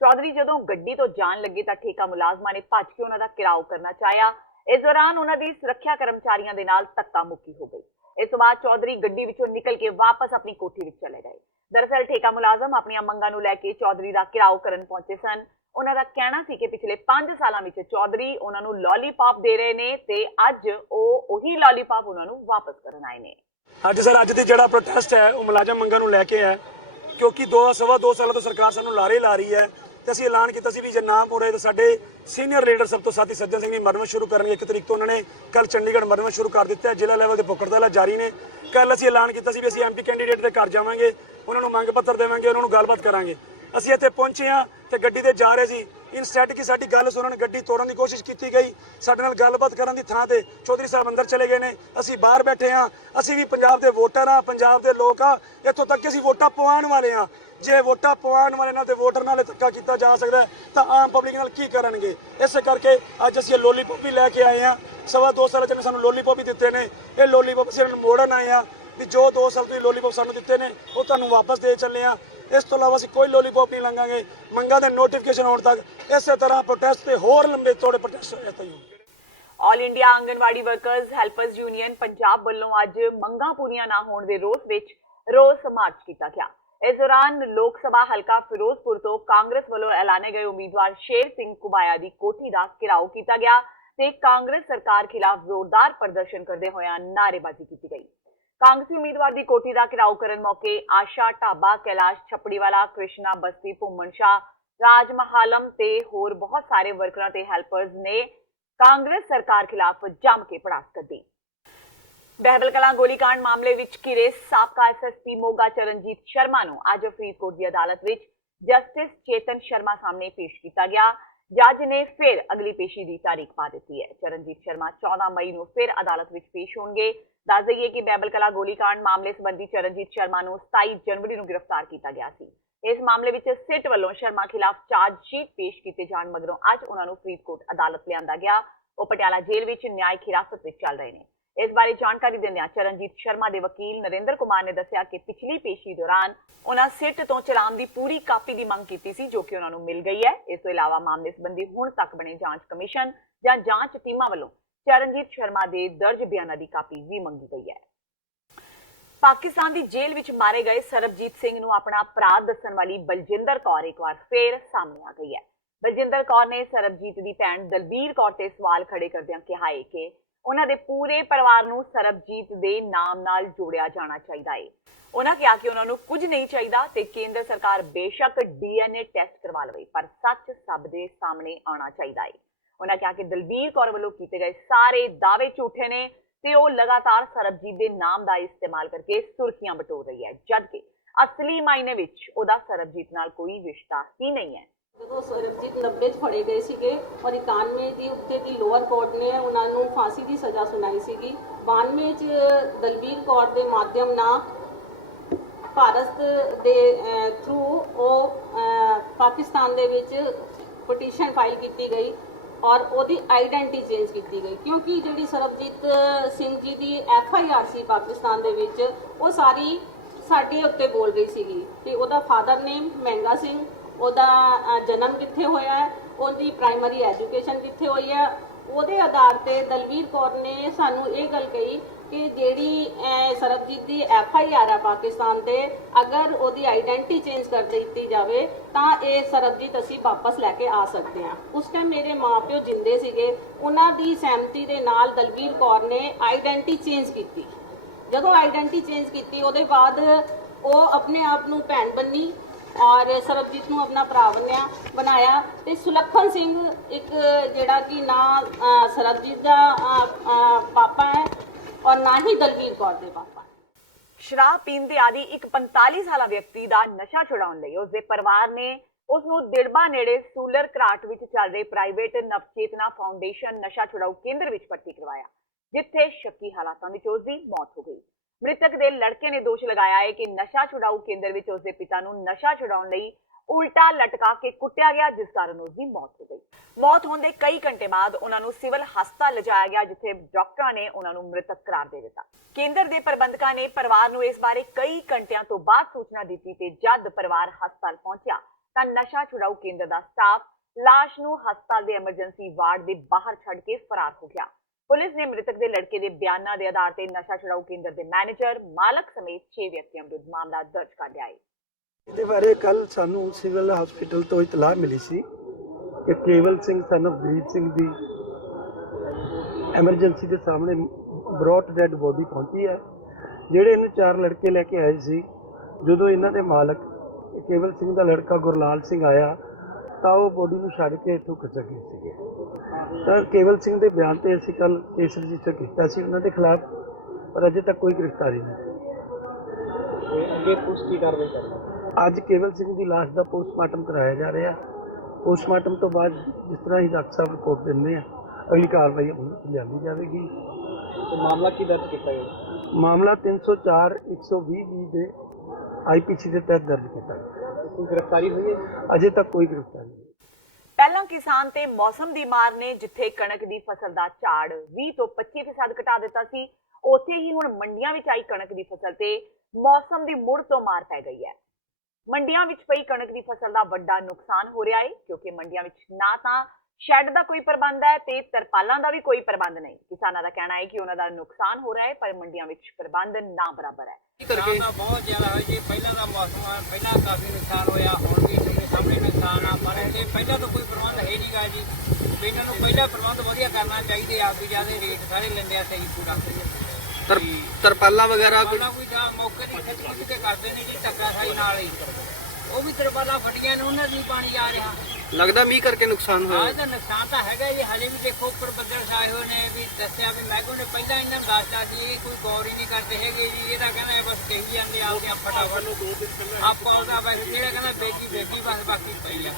ਚੌਧਰੀ ਜਦੋਂ ਗੱਡੀ ਤੋਂ ਜਾਣ ਲੱਗੇ ਤਾਂ ਠੇਕਾ ਮੁਲਾਜ਼ਮਾਂ ਨੇ ਭੱਜ ਕੇ ਉਹਨਾਂ ਦਾ ਘਿਰਾਓ ਕਰਨਾ ਚਾਹਿਆ। ਇਸ ਦੌਰਾਨ ਉਹਨਾਂ ਦੀ ਸੁਰੱਖਿਆ ਕਰਮਚਾਰੀਆਂ ਦੇ ਨਾਲ ਧੱਕਾ ਮੁੱਕੀ ਹੋ ਗਈ। ਇਸ ਤੋਂ ਬਾਅਦ ਚੌਧਰੀ ਗੱਡੀ ਵਿੱਚੋਂ ਨਿਕਲ ਕੇ ਵਾਪਸ ਆਪਣੀ ਕੋਠੀ ਵਿੱਚ ਚਲੇ ਗਏ। ਦਰਅਸਲ ਠੇਕਾ ਮੁਲਾਜ਼ਮ ਆਪਣੀਆਂ ਮੰਗਾਂ ਨੂੰ ਲੈ ਕੇ ਚੌਧਰੀ ਦਾ ਘਿਰਾਓ ਕਰਨ ਪਹੁੰਚੇ ਸਨ। ਉਹਨਾਂ ਦਾ ਕਹਿਣਾ ਸੀ ਕਿ ਪਿਛਲੇ 5 ਸਾਲਾਂ ਵਿੱਚ ਚੌਧਰੀ ਉਹਨਾਂ ਨੂੰ ਲੋਲੀਪੌਪ ਦੇ ਰਹੇ ਨੇ ਤੇ ਅੱਜ ਉਹ ਉਹੀ ਲੋਲੀਪੌਪ ਉਹਨਾਂ ਨੂੰ ਵਾਪਸ ਕਰਨ ਆਏ ਨੇ। ਅੱਜ ਦੀ ਜਿਹੜਾ ਪ੍ਰੋਟੈਸਟ ਹੈ ਉਹ ਮੁਲਾਜ਼ਮ ਮੰਗਾਂ ਨੂੰ ਲੈ ਕੇ ਹੈ, ਕਿਉਂਕਿ 2 ਸਾਲਾਂ ਤੋਂ ਸਰਕਾਰ ਸਾਨੂੰ ਲਾਰੇ ਲਾ ਰਹੀ ਹੈ ਤੇ ਅਸੀਂ ਐਲਾਨ ਕੀਤਾ ਸੀ ਵੀ ਜੇ ਨਾ ਪੂਰੇ ਤਾਂ ਸਾਡੇ ਸੀਨੀਅਰ ਲੀਡਰ ਸਭ ਤੋਂ ਸਾਥੀ ਸੱਜਣ ਸਿੰਘ ਜੀ ਮਰਮਤ ਸ਼ੁਰੂ ਕਰਨਗੇ। 1 ਤਰੀਕ ਤੋਂ ਉਹਨਾਂ ਨੇ ਕੱਲ ਚੰਡੀਗੜ੍ਹ ਮਰਮਤ ਸ਼ੁਰੂ ਕਰ ਦਿੱਤਾ ਹੈ। ਜ਼ਿਲ੍ਹਾ ਲੈਵਲ ਦੇ ਪੁੱਕੜਦਾਲਾ ਜਾਰੀ ਨੇ। ਕੱਲ ਅਸੀਂ ਐਲਾਨ ਕੀਤਾ ਸੀ ਵੀ ਅਸੀਂ ਐਮਪੀ ਕੈਂਡੀਡੇਟ ਦੇ ਘਰ ਜਾਵਾਂਗੇ, ਉਹਨਾਂ ਨੂੰ ਮੰਗ ਪੱਤਰ ਦੇਵਾਂਗੇ, ਉਹਨਾਂ ਨੂੰ ਗੱਲਬਾਤ ਕਰਾਂਗੇ। ਅਸੀਂ ਇੱਥੇ ਪਹੁੰਚੇ ਹਾਂ ਤੇ ਗੱਡੀ ਤੇ ਜਾ ਰਹੇ ਸੀ, ਇਨਸਟੈਂਟ ਕਿ ਸਾਡੀ ਗੱਲ ਸੁਣਨ, ਗੱਡੀ ਤੋੜਨ ਦੀ ਕੋਸ਼ਿਸ਼ ਕੀਤੀ ਗਈ। ਸਾਡੇ ਨਾਲ ਗੱਲਬਾਤ ਕਰਨ ਦੀ ਥਾਂ ਤੇ ਚੌਧਰੀ ਸਾਹਿਬ ਅੰਦਰ ਚਲੇ ਗਏ ਨੇ। ਅਸੀਂ ਬਾਹਰ ਬੈਠੇ ਹਾਂ। ਅਸੀਂ ਵੀ ਪੰਜਾਬ ਦੇ ਵੋਟਰ ਹਾਂ, ਪੰਜਾਬ ਦੇ ਲੋਕ ਆ। ਇੱਥੋਂ ਤੱਕ ਕਿ ਅਸੀਂ ਵੋਟਾਂ ਪਵਾਉਣ ਵਾਲੇ ਹਾਂ। ਜੇ ਵੋਟਾਂ ਪਵਾਉਣ ਵਾਲੇ ਨਾਲ ਤੇ ਵੋਟਰ ਨਾਲ ਧੱਕਾ ਕੀਤਾ ਜਾ ਸਕਦਾ ਤਾਂ ਆਮ ਪਬਲਿਕ ਨਾਲ ਕੀ ਕਰਨਗੇ। ਇਸੇ ਕਰਕੇ ਅੱਜ ਅਸੀਂ ਲੋਲੀਪੌਪ ਵੀ ਲੈ ਕੇ ਆਏ ਹਾਂ। 2.25 ਸਾਲਾਂ 'ਚ ਸਾਨੂੰ ਲੋਲੀਪੌਪ ਵੀ ਦਿੱਤੇ ਨੇ। ਇਹ ਲੋਲੀਪੌਪ ਅਸੀਂ ਮੋੜਨ ਆਏ ਹਾਂ ਵੀ ਜੋ 2 ਸਾਲ ਤੋਂ ਲੋਲੀਪੌਪ ਸਾਨੂੰ ਦਿੱਤੇ ਨੇ ਉਹ ਤੁਹਾਨੂੰ ਵਾਪਸ ਦੇ ਚੱਲੇ ਹਾਂ। ਇਸ ਤੋਂ ਇਲਾਵਾ ਅਸੀਂ ਕੋਈ ਲੋਲੀਪੌਪ ਨਹੀਂ ਲੰਘਾਂਗੇ। ਮੰਗਾਂ ਦੇ ਨੋਟੀਫਿਕੇਸ਼ਨ ਹੋਣ ਤੱਕ ਇਸੇ ਤਰ੍ਹਾਂ ਪ੍ਰੋਟੈਸਟ ਤੇ ਹੋਰ ਲੰਬੇ ਚੌੜੇ ਪ੍ਰੋਟੈਸਟ ਇੱਥੇ ਹੀ। All India Anganwadi workers helpers union Punjab ਵੱਲੋਂ ਅੱਜ ਮੰਗਾਂ ਪੂਰੀਆਂ ਨਾ ਹੋਣ ਦੇ ਰੋਸ ਵਿੱਚ ਰੋਸ ਮਾਰਚ ਕੀਤਾ ਗਿਆ। ਇਸ ਦੌਰਾਨ ਲੋਕ ਸਭਾ ਹਲਕਾ ਫਿਰੋਜ਼ਪੁਰ ਤੋਂ ਕਾਂਗਰਸ ਵੱਲੋਂ ਐਲਾਨੇ ਗਏ ਉਮੀਦਵਾਰ ਸ਼ੇਰ ਸਿੰਘ ਘੁਬਾਇਆ ਦੀ ਕੋਠੀ ਦਾ ਘਿਰਾਓ ਕੀਤਾ ਗਿਆ ਤੇ ਕਾਂਗਰਸ ਸਰਕਾਰ ਖਿਲਾਫ ਜ਼ੋਰਦਾਰ ਪ੍ਰਦਰਸ਼ਨ ਕਰਦੇ ਹੋਇਆਂ ਨਾਅਰੇਬਾਜ਼ੀ ਕੀਤੀ ਗਈ। ਕਾਂਗਰਸੀ ਉਮੀਦਵਾਰ ਦੀ ਕੋਠੀ ਦਾ ਘਿਰਾਓ ਕਰਨ ਮੌਕੇ ਆਸ਼ਾ ਢਾਬਾ, ਕੈਲਾਸ਼ ਛੱਪੜੀਵਾਲਾ, ਕ੍ਰਿਸ਼ਨਾ ਬਸਤੀ, ਭੁੰਮਣ ਸ਼ਾਹ, ਰਾਜ ਮਹਾਲਮ ਤੇ ਹੋਰ ਬਹੁਤ ਸਾਰੇ ਵਰਕਰਾਂ ਤੇ ਹੈਲਪਰਸ ਨੇ ਕਾਂਗਰਸ ਸਰਕਾਰ ਖਿਲਾਫ ਜੰਮ ਕੇ ਭੜਾਸ ਕੱਢੀ। ਬਹਿਬਲ ਕਲਾਂ ਗੋਲੀकांड ਮਾਮਲੇ ਵਿੱਚ ਘਿਰੇ ਸਾਬਕਾ ਐਸਐਸਪੀ ਮੋਗਾ ਚਰਨਜੀਤ ਸ਼ਰਮਾ ਨੂੰ ਅੱਜ ਫਰੀਦਕੋਟ ਦੀ ਅਦਾਲਤ ਵਿੱਚ ਜਸਟਿਸ ਚੇਤਨ ਸ਼ਰਮਾ ਸਾਹਮਣੇ ਪੇਸ਼ ਕੀਤਾ ਗਿਆ। ਜੱਜ ਨੇ ਫਿਰ ਅਗਲੀ ਪੇਸ਼ੀ ਦੀ ਤਾਰੀਖ ਪਾ ਦਿੱਤੀ ਹੈ। ਚਰਨਜੀਤ ਸ਼ਰਮਾ 14 ਮਈ ਨੂੰ ਫਿਰ ਅਦਾਲਤ ਵਿੱਚ ਪੇਸ਼ ਹੋਣਗੇ। ਦੱਸ ਦਈਏ ਕਿ ਬਹਿਬਲ ਕਲਾਂ ਗੋਲੀकांड ਮਾਮਲੇ ਸੰਬੰਧੀ ਚਰਨਜੀਤ ਸ਼ਰਮਾ ਨੂੰ 27 ਜਨਵਰੀ ਨੂੰ ਗ੍ਰਿਫਤਾਰ ਕੀਤਾ ਗਿਆ ਸੀ। ਇਸ ਮਾਮਲੇ ਵਿੱਚ ਸਿੱਟ ਵੱਲੋਂ ਸ਼ਰਮਾ ਖਿਲਾਫ ਚਾਰਜ ਸ਼ੀਟ ਪੇਸ਼ ਕੀਤੇ ਜਾਣ ਮਗਰੋਂ ਅੱਜ ਉਹਨਾਂ ਨੂੰ ਫਰੀਦਕੋਟ ਅਦਾਲਤ ਲਿਆਂਦਾ ਗਿਆ। ਉਹ ਪਟਿਆਲਾ ਜੇਲ੍ਹ ਵਿੱਚ ਨਿਆਇਕ ਹਿਰਾਸਤ ਵਿੱਚ ਚੱਲ ਰਹੇ ਨੇ। ਇਸ ਬਾਰੇ ਜਾਣਕਾਰੀ ਦਿੰਦਿਆਂ ਚਰਨਜੀਤ ਸ਼ਰਮਾ ਦੇ ਵਕੀਲ ਨਰਿੰਦਰ ਕੁਮਾਰ ਨੇ ਦੱਸਿਆ ਕਿ ਪਿਛਲੀ ਪੇਸ਼ੀ ਦੌਰਾਨ ਉਹਨਾਂ ਸਿੱਟ ਤੋਂ ਚਲਾਨ ਦੀ ਪੂਰੀ ਕਾਪੀ ਦੀ ਮੰਗ ਕੀਤੀ ਸੀ, ਜੋ ਕਿ ਉਹਨਾਂ ਨੂੰ ਮਿਲ ਗਈ ਹੈ। ਇਸ ਤੋਂ ਇਲਾਵਾ ਮਾਮਲੇ ਸੰਬੰਧੀ ਹੁਣ ਤੱਕ ਬਣੇ ਜਾਂਚ ਕਮਿਸ਼ਨ ਜਾਂ ਜਾਂਚ ਟੀਮਾਂ ਵੱਲੋਂ ਚਰਨਜੀਤ ਸ਼ਰਮਾ ਦੇ ਦਰਜ ਬਿਆਨਾਂ ਦੀ ਕਾਪੀ ਵੀ ਮੰਗੀ ਗਈ ਹੈ। ਪਾਕਿਸਤਾਨ ਦੀ ਜੇਲ੍ਹ ਵਿੱਚ ਮਾਰੇ ਗਏ ਸਰਬਜੀਤ ਸਿੰਘ ਨੂੰ ਆਪਣਾ ਅਪਰਾਧ ਦੱਸਣ ਵਾਲੀ ਬਲਜਿੰਦਰ ਕੌਰ ਇੱਕ ਵਾਰ ਫੇਰ ਸਾਹਮਣੇ ਆ ਗਈ ਹੈ। ਬਲਜਿੰਦਰ ਕੌਰ ਨੇ ਸਰਬਜੀਤ ਦੀ ਭੈਣ ਦਲਬੀਰ ਕੌਰ ਤੇ ਸਵਾਲ ਖੜੇ ਕਰਦਿਆਂ ਕਿਹਾ ਹੈ ਕਿ ਉਹਨਾਂ ਦੇ ਪੂਰੇ ਪਰਿਵਾਰ ਨੂੰ ਸਰਬਜੀਤ ਦੇ ਨਾਮ ਨਾਲ ਜੋੜਿਆ ਜਾਣਾ ਚਾਹੀਦਾ ਹੈ। ਉਹਨਾਂ ਕਿਹਾ ਕਿ ਉਹਨਾਂ ਨੂੰ ਕੁਝ ਨਹੀਂ ਚਾਹੀਦਾ ਤੇ ਕੇਂਦਰ ਸਰਕਾਰ ਬੇਸ਼ੱਕ DNA ਟੈਸਟ ਕਰਵਾ ਲਵੇ, ਪਰ ਸੱਚ ਸਭ ਦੇ ਸਾਹਮਣੇ ਆਉਣਾ ਚਾਹੀਦਾ ਹੈ। ਉਹਨਾਂ ਕਿਹਾ ਕਿ ਦਲਬੀਰ ਕੌਰ ਵੱਲੋਂ ਕੀਤੇ ਗਏ ਸਾਰੇ ਦਾਅਵੇ ਝੂਠੇ ਨੇ ਤੇ ਉਹ ਲਗਾਤਾਰ ਸਰਬਜੀਤ ਦੇ ਨਾਮ ਦਾ ਇਸਤੇਮਾਲ ਕਰਕੇ ਸੁਰਖੀਆਂ ਬਟੋਰ ਰਹੀ ਹੈ, ਜਦਕਿ ਅਸਲੀ ਮਾਇਨੇ ਵਿੱਚ ਉਹਦਾ ਸਰਬਜੀਤ ਨਾਲ ਕੋਈ ਰਿਸ਼ਤਾ ਹੀ ਨਹੀਂ ਹੈ। ਜਦੋਂ ਸਰਬਜੀਤ 90 'ਚ ਫੜੇ ਗਏ ਸੀਗੇ ਔਰ 91 ਦੀ ਉੱਤੇ ਦੀ ਲੋਅਰ ਕੋਰਟ ਨੇ ਉਹਨਾਂ ਨੂੰ ਫਾਂਸੀ ਦੀ ਸਜ਼ਾ ਸੁਣਾਈ ਸੀਗੀ। 92 'ਚ ਦਲਬੀਰ ਕੌਰ ਦੇ ਮਾਧਿਅਮ ਨਾਲ ਭਾਰਤ ਦੇ ਥਰੂ ਉਹ ਪਾਕਿਸਤਾਨ ਦੇ ਵਿੱਚ ਪਟੀਸ਼ਨ ਫਾਈਲ ਕੀਤੀ ਗਈ ਔਰ ਉਹਦੀ ਆਈਡੈਂਟੀ ਚੇਂਜ ਕੀਤੀ ਗਈ, ਕਿਉਂਕਿ ਜਿਹੜੀ ਸਰਬਜੀਤ ਸਿੰਘ ਜੀ ਦੀ FIR ਸੀ ਪਾਕਿਸਤਾਨ ਦੇ ਵਿੱਚ, ਉਹ ਸਾਰੀ ਸਾਡੇ ਉੱਤੇ ਬੋਲ ਰਹੀ ਸੀਗੀ ਕਿ ਉਹਦਾ ਫਾਦਰ ਨੇਮ ਮਹਿੰਗਾ ਸਿੰਘ, ਉਹਦਾ ਜਨਮ ਕਿੱਥੇ ਹੋਇਆ ਹੈ, ਉਹਦੀ ਪ੍ਰਾਇਮਰੀ ਐਜੂਕੇਸ਼ਨ ਕਿੱਥੇ ਹੋਈ ਹੈ। ਉਹਦੇ ਆਧਾਰ ਤੇ ਦਲਬੀਰ ਕੌਰ ਨੇ ਸਾਨੂੰ ਇਹ ਗੱਲ ਕਹੀ ਕਿ ਜਿਹੜੀ ਸਰਬਜੀਤ ਦੀ FIR ਹੈ ਪਾਕਿਸਤਾਨ ਤੇ, ਅਗਰ ਉਹਦੀ ਆਈਡੈਂਟੀ ਚੇਂਜ ਕਰ ਦਿੱਤੀ ਜਾਵੇ ਤਾਂ ਇਹ ਸਰਬਜੀਤ ਅਸੀਂ ਵਾਪਸ ਲੈ ਕੇ ਆ ਸਕਦੇ ਹਾਂ। ਉਸ ਟਾਈਮ ਮੇਰੇ ਮਾਪਿਓ ਜਿੰਦੇ ਸੀਗੇ, ਉਹਨਾਂ ਦੀ ਸਹਿਮਤੀ ਦੇ ਨਾਲ ਦਲਬੀਰ ਕੌਰ ਨੇ ਆਈਡੈਂਟੀ ਚੇਂਜ ਕੀਤੀ। ਜਦੋਂ ਆਈਡੈਂਟੀ ਚੇਂਜ ਕੀਤੀ ਉਹਦੇ ਬਾਅਦ ਉਹ ਆਪਣੇ ਆਪ ਨੂੰ ਭੈਣ ਬੰਨੀ ਔਰ ਸਰਬਜੀਤ ਨੂੰ ਆਪਣਾ ਭਰਾ ਬਣਾਇਆ ਤੇ ਸੁਲੱਖਣ ਸਿੰਘ ਇੱਕ ਜਿਹੜਾ ਕਿ ਨਾ ਸਰਬਜੀਤ ਦਾ ਪਾਪਾ ਹੈ ਔਰ ਨਾ ਹੀ ਦਲਬੀਰ ਕੌਰ ਦੇ ਪਾਪਾ। ਸ਼ਰਾਬ ਪੀਣ ਦੇ ਆਦੀ ਇੱਕ 45 ਸਾਲਾ ਵਿਅਕਤੀ ਦਾ ਨਸ਼ਾ ਛੁਡਾਉਣ ਲਈ ਉਸਦੇ ਪਰਿਵਾਰ ਨੇ ਉਸ ਨੂੰ ਦਿੜਬਾ ਨੇੜੇ ਸੂਲਰ ਘਰਾਟ ਵਿੱਚ ਚੱਲ ਰਹੇ ਪ੍ਰਾਈਵੇਟ ਨਵਚੇਤਨਾ ਫਾਊਂਡੇਸ਼ਨ ਨਸ਼ਾ ਛੁਡਾਊ ਕੇਂਦਰ ਵਿੱਚ ਭਰਤੀ ਕਰਵਾਇਆ, ਜਿੱਥੇ ਸ਼ੱਕੀ ਹਾਲਾਤਾਂ ਵਿੱਚ ਉਸ ਦੀ ਮੌਤ ਹੋ ਗਈ। ਮ੍ਰਿਤਕ ਦੇ ਲੜਕੇ ਨੇ ਦੋਸ਼ ਲਗਾਇਆ ਹੈ ਕਿ ਨਸ਼ਾ ਛੁਡਾਊ ਕੇਂਦਰ ਵਿੱਚ ਉਸਦੇ ਪਿਤਾ ਨੂੰ ਨਸ਼ਾ ਛੁਡਾਉਣ ਲਈ ਉਲਟਾ ਲਟਕਾ ਕੇ ਕੁੱਟਿਆ ਗਿਆ, ਜਿਸ ਕਾਰਨ ਉਸ ਦੀ ਮੌਤ ਹੋ ਗਈ। ਮੌਤ ਹੋਣ ਦੇ ਕਈ ਘੰਟੇ ਬਾਅਦ ਉਹਨਾਂ ਨੂੰ ਸਿਵਲ ਹਸਪਤਾਲ ਲਿਜਾਇਆ ਗਿਆ, ਜਿੱਥੇ ਡਾਕਟਰਾਂ ਨੇ ਉਹਨਾਂ ਨੂੰ ਮ੍ਰਿਤਕ ਕਰਾਰ ਦੇ ਦਿੱਤਾ। ਕੇਂਦਰ ਦੇ ਪ੍ਰਬੰਧਕਾਂ ਨੇ ਪਰਿਵਾਰ ਨੂੰ ਇਸ ਬਾਰੇ ਕਈ ਘੰਟਿਆਂ ਤੋਂ ਬਾਅਦ ਸੂਚਨਾ ਦਿੱਤੀ ਤੇ ਜਦ ਪਰਿਵਾਰ ਹਸਪਤਾਲ ਪਹੁੰਚਿਆ ਤਾਂ ਨਸ਼ਾ ਛੁਡਾਊ ਕੇਂਦਰ ਦਾ ਸਟਾਫ ਲਾਸ਼ ਨੂੰ ਹਸਪਤਾਲ ਦੇ ਐਮਰਜੈਂਸੀ ਵਾਰਡ ਦੇ ਬਾਹਰ ਛੱਡ ਕੇ ਫਰਾਰ ਹੋ ਗਿਆ। ਪੁਲਿਸ ਨੇ ਮ੍ਰਿਤਕ ਦੇ ਲੜਕੇ ਦੇ ਬਿਆਨਾਂ ਦੇ ਆਧਾਰ ਤੇ ਨਸ਼ਾ ਛੁਡਾਊ ਕੇਂਦਰ ਦੇ ਮੈਨੇਜਰ, ਮਾਲਕ ਸਮੇਤ 6 ਵਿਅਕਤੀਆਂ ਵਿਰੁੱਧ ਮਾਮਲਾ ਦਰਜ ਕਰ ਲਿਆ ਹੈ। ਇਹਦੇ ਬਾਰੇ ਕੱਲ ਸਾਨੂੰ ਸਿਵਲ ਹਸਪੀਟਲ ਤੋਂ ਇਤਲਾਹ ਮਿਲੀ ਸੀ ਕਿ ਕੇਵਲ ਸਿੰਘ ਸਨ ਆਫ ਗਰੀਬ ਸਿੰਘ ਦੀ ਐਮਰਜੈਂਸੀ ਦੇ ਸਾਹਮਣੇ ਬ੍ਰੌਟ ਡੈਡ ਬੋਡੀ ਪਹੁੰਚੀ ਹੈ। ਜਿਹੜੇ ਇਹਨੂੰ 4 ਲੜਕੇ ਲੈ ਕੇ ਆਏ ਸੀ, ਜਦੋਂ ਇਹਨਾਂ ਦੇ ਮਾਲਕ ਕੇਵਲ ਸਿੰਘ ਦਾ ਲੜਕਾ ਗੁਰਲਾਲ ਸਿੰਘ ਆਇਆ ਤਾਂ ਉਹ ਬੋਡੀ ਨੂੰ ਛੱਡ ਕੇ ਇੱਥੋਂ ਖਿਸਕ ਗਏ ਸੀਗੇ। ਤਾਂ ਕੇਵਲ ਸਿੰਘ ਦੇ ਬਿਆਨ ਤੇ ਅਸੀਂ ਕੱਲ ਕੇਸ ਰਜਿਸਟਰ ਕੀਤਾ ਸੀ ਉਹਨਾਂ ਦੇ ਖਿਲਾਫ, ਪਰ ਅਜੇ ਤੱਕ ਕੋਈ ਗ੍ਰਿਫਤਾਰੀ ਨਹੀਂ। ਅੱਗੇ ਪੁਲਿਸ ਕੀ ਕਾਰਵਾਈ ਕਰੇਗੀ? ਅੱਜ ਕੇਵਲ ਸਿੰਘ ਦੀ ਲਾਸ਼ ਦਾ ਪੋਸਟਮਾਰਟਮ ਕਰਾਇਆ ਜਾ ਰਿਹਾ। ਪੋਸਟਮਾਰਟਮ ਤੋਂ ਬਾਅਦ ਜਿਸ ਤਰ੍ਹਾਂ ਹੀ ਡਾਕਟਰ ਸਾਹਿਬ ਰਿਪੋਰਟ ਦਿੰਦੇ ਆ, ਅਗਲੀ ਕਾਰਵਾਈ ਲਿਆਂਦੀ ਜਾਵੇਗੀ। ਮਾਮਲਾ ਕੀ ਦਰਜ ਕੀਤਾ ਗਿਆ? ਮਾਮਲਾ 304 120 ਦੇ IPC ਦੇ ਤਹਿਤ ਦਰਜ ਕੀਤਾ ਗਿਆ। ਕੋਈ ਗ੍ਰਿਫਤਾਰੀ ਹੋਈ ਹੈ? ਅਜੇ ਤੱਕ ਕੋਈ ਗ੍ਰਿਫਤਾਰੀ ਨਹੀਂ। ਪਹਿਲਾਂ ਕਿਸਾਨ ਤੇ ਮੌਸਮ ਦੀ ਮਾਰ ਨੇ ਜਿੱਥੇ ਕਣਕ ਦੀ ਫਸਲ ਦਾ ਝਾੜ 20 ਤੋਂ 25% ਘਟਾ ਦਿੱਤਾ ਸੀ, ਉੱਥੇ ਹੀ ਹੁਣ ਮੰਡੀਆਂ ਵਿੱਚ ਆਈ ਕਣਕ ਦੀ ਫਸਲ ਤੇ ਮੌਸਮ ਦੀ ਮੁੜ ਤੋਂ ਮਾਰ ਪੈ ਗਈ ਹੈ। ਮੰਡੀਆਂ ਵਿੱਚ ਪਈ ਕਣਕ ਦੀ ਫਸਲ ਦਾ ਵੱਡਾ ਨੁਕਸਾਨ ਹੋ ਰਿਹਾ ਹੈ, ਕਿਉਂਕਿ ਮੰਡੀਆਂ ਵਿੱਚ ਨਾ ਤਾਂ ਸ਼ੈੱਡ ਦਾ ਕੋਈ ਪ੍ਰਬੰਧ ਹੈ ਤੇ ਤਰਪਾਲਾਂ ਦਾ ਵੀ ਕੋਈ ਪ੍ਰਬੰਧ ਨਹੀਂ। ਕਿਸਾਨਾਂ ਦਾ ਕਹਿਣਾ ਹੈ ਕਿ ਉਹਨਾਂ ਦਾ ਨੁਕਸਾਨ ਹੋ ਰਿਹਾ ਹੈ, ਪਰ ਮੰਡੀਆਂ ਵਿੱਚ ਪ੍ਰਬੰਧ ਨਾ ਬਰਾਬਰ ਹੈ। ਨੁਕਸਾਨ ਤਾਂ ਬਹੁਤ ਜ਼ਿਆਦਾ ਹੋਇਆ ਜੀ। ਪਹਿਲਾਂ ਦਾ ਮੌਸਮ ਆ, ਪਹਿਲਾਂ ਕਾਫੀ ਨੁਕਸਾਨ ਹੋਇਆ, ਹੁਣ ਵੀ ਤੁਹਾਡੇ ਸਾਹਮਣੇ ਨੁਕਸਾਨ ਆ, ਪਰ ਇਹ ਪਹਿਲਾਂ ਤਾਂ ਕੋਈ ਪ੍ਰਬੰਧ ਹੈ ਨਹੀਂਗਾ ਜੀ। ਇਹਨਾਂ ਨੂੰ ਪਹਿਲਾਂ ਪ੍ਰਬੰਧ ਵਧੀਆ ਕਰਨਾ ਚਾਹੀਦੇ, ਆਪ ਵੀ ਜਿਆਦਾ ਰੇਟ ਸਾਰੇ ਲੈਂਦੇ ਆ ਸਹੀ ਪੂਰਾ। ਤਰਪਾਲਾਂ ਵਗੈਰਾ ਕੋਈ ਜਾਂ ਮੌਕੇ ਦੀ ਖਿੱਚ ਕੇ ਕਰਦੇ ਨੇ ਜੀ ਧੱਕਾ ਸਾਈ ਨਾਲ ਹੀ, ਉਹ ਵੀ ਤਰਪਾਲਾਂ ਫਟੀਆਂ ਨੇ, ਉਹਨਾਂ ਦੀ ਪਾਣੀ ਆ ਰਿਹਾ। ਲੱਗਦਾ ਮੀਂਹ ਕਰਕੇ ਨੁਕਸਾਨ ਹਾਂ ਇਹਦਾ ਨੁਕਸਾਨ ਤਾਂ ਹੈਗਾ ਜੀ। ਹਜੇ ਵੀ ਦੇਖੋ ਉੱਪਰ ਬੱਦਲ ਛਾਏ ਹੋਏ ਨੇ, ਵੀ ਦੱਸਿਆ ਵੀ ਮਹਿਕਮੇ ਨੇ ਪਹਿਲਾਂ ਇਹਨਾਂ ਨੂੰ ਦੱਸਤਾ ਜੀ, ਕੋਈ ਗੌਰ ਹੀ ਨਹੀਂ ਕਰਦੇ ਹੈਗੇ ਜੀ। ਇਹਦਾ ਕਹਿੰਦਾ ਬਸ ਕਹੀ ਜਾਂਦੇ ਆਪਦੀਆਂ ਫਟਾਫਟ ਨੂੰ 2 ਦਿਨ ਪਹਿਲਾਂ ਆਪਾਂ ਉਹਦਾ ਬਸ ਜਿਹੜਾ ਕਹਿੰਦਾ ਬੇਗੀ ਬਸ ਬਾਕੀ ਪਈ ਆ।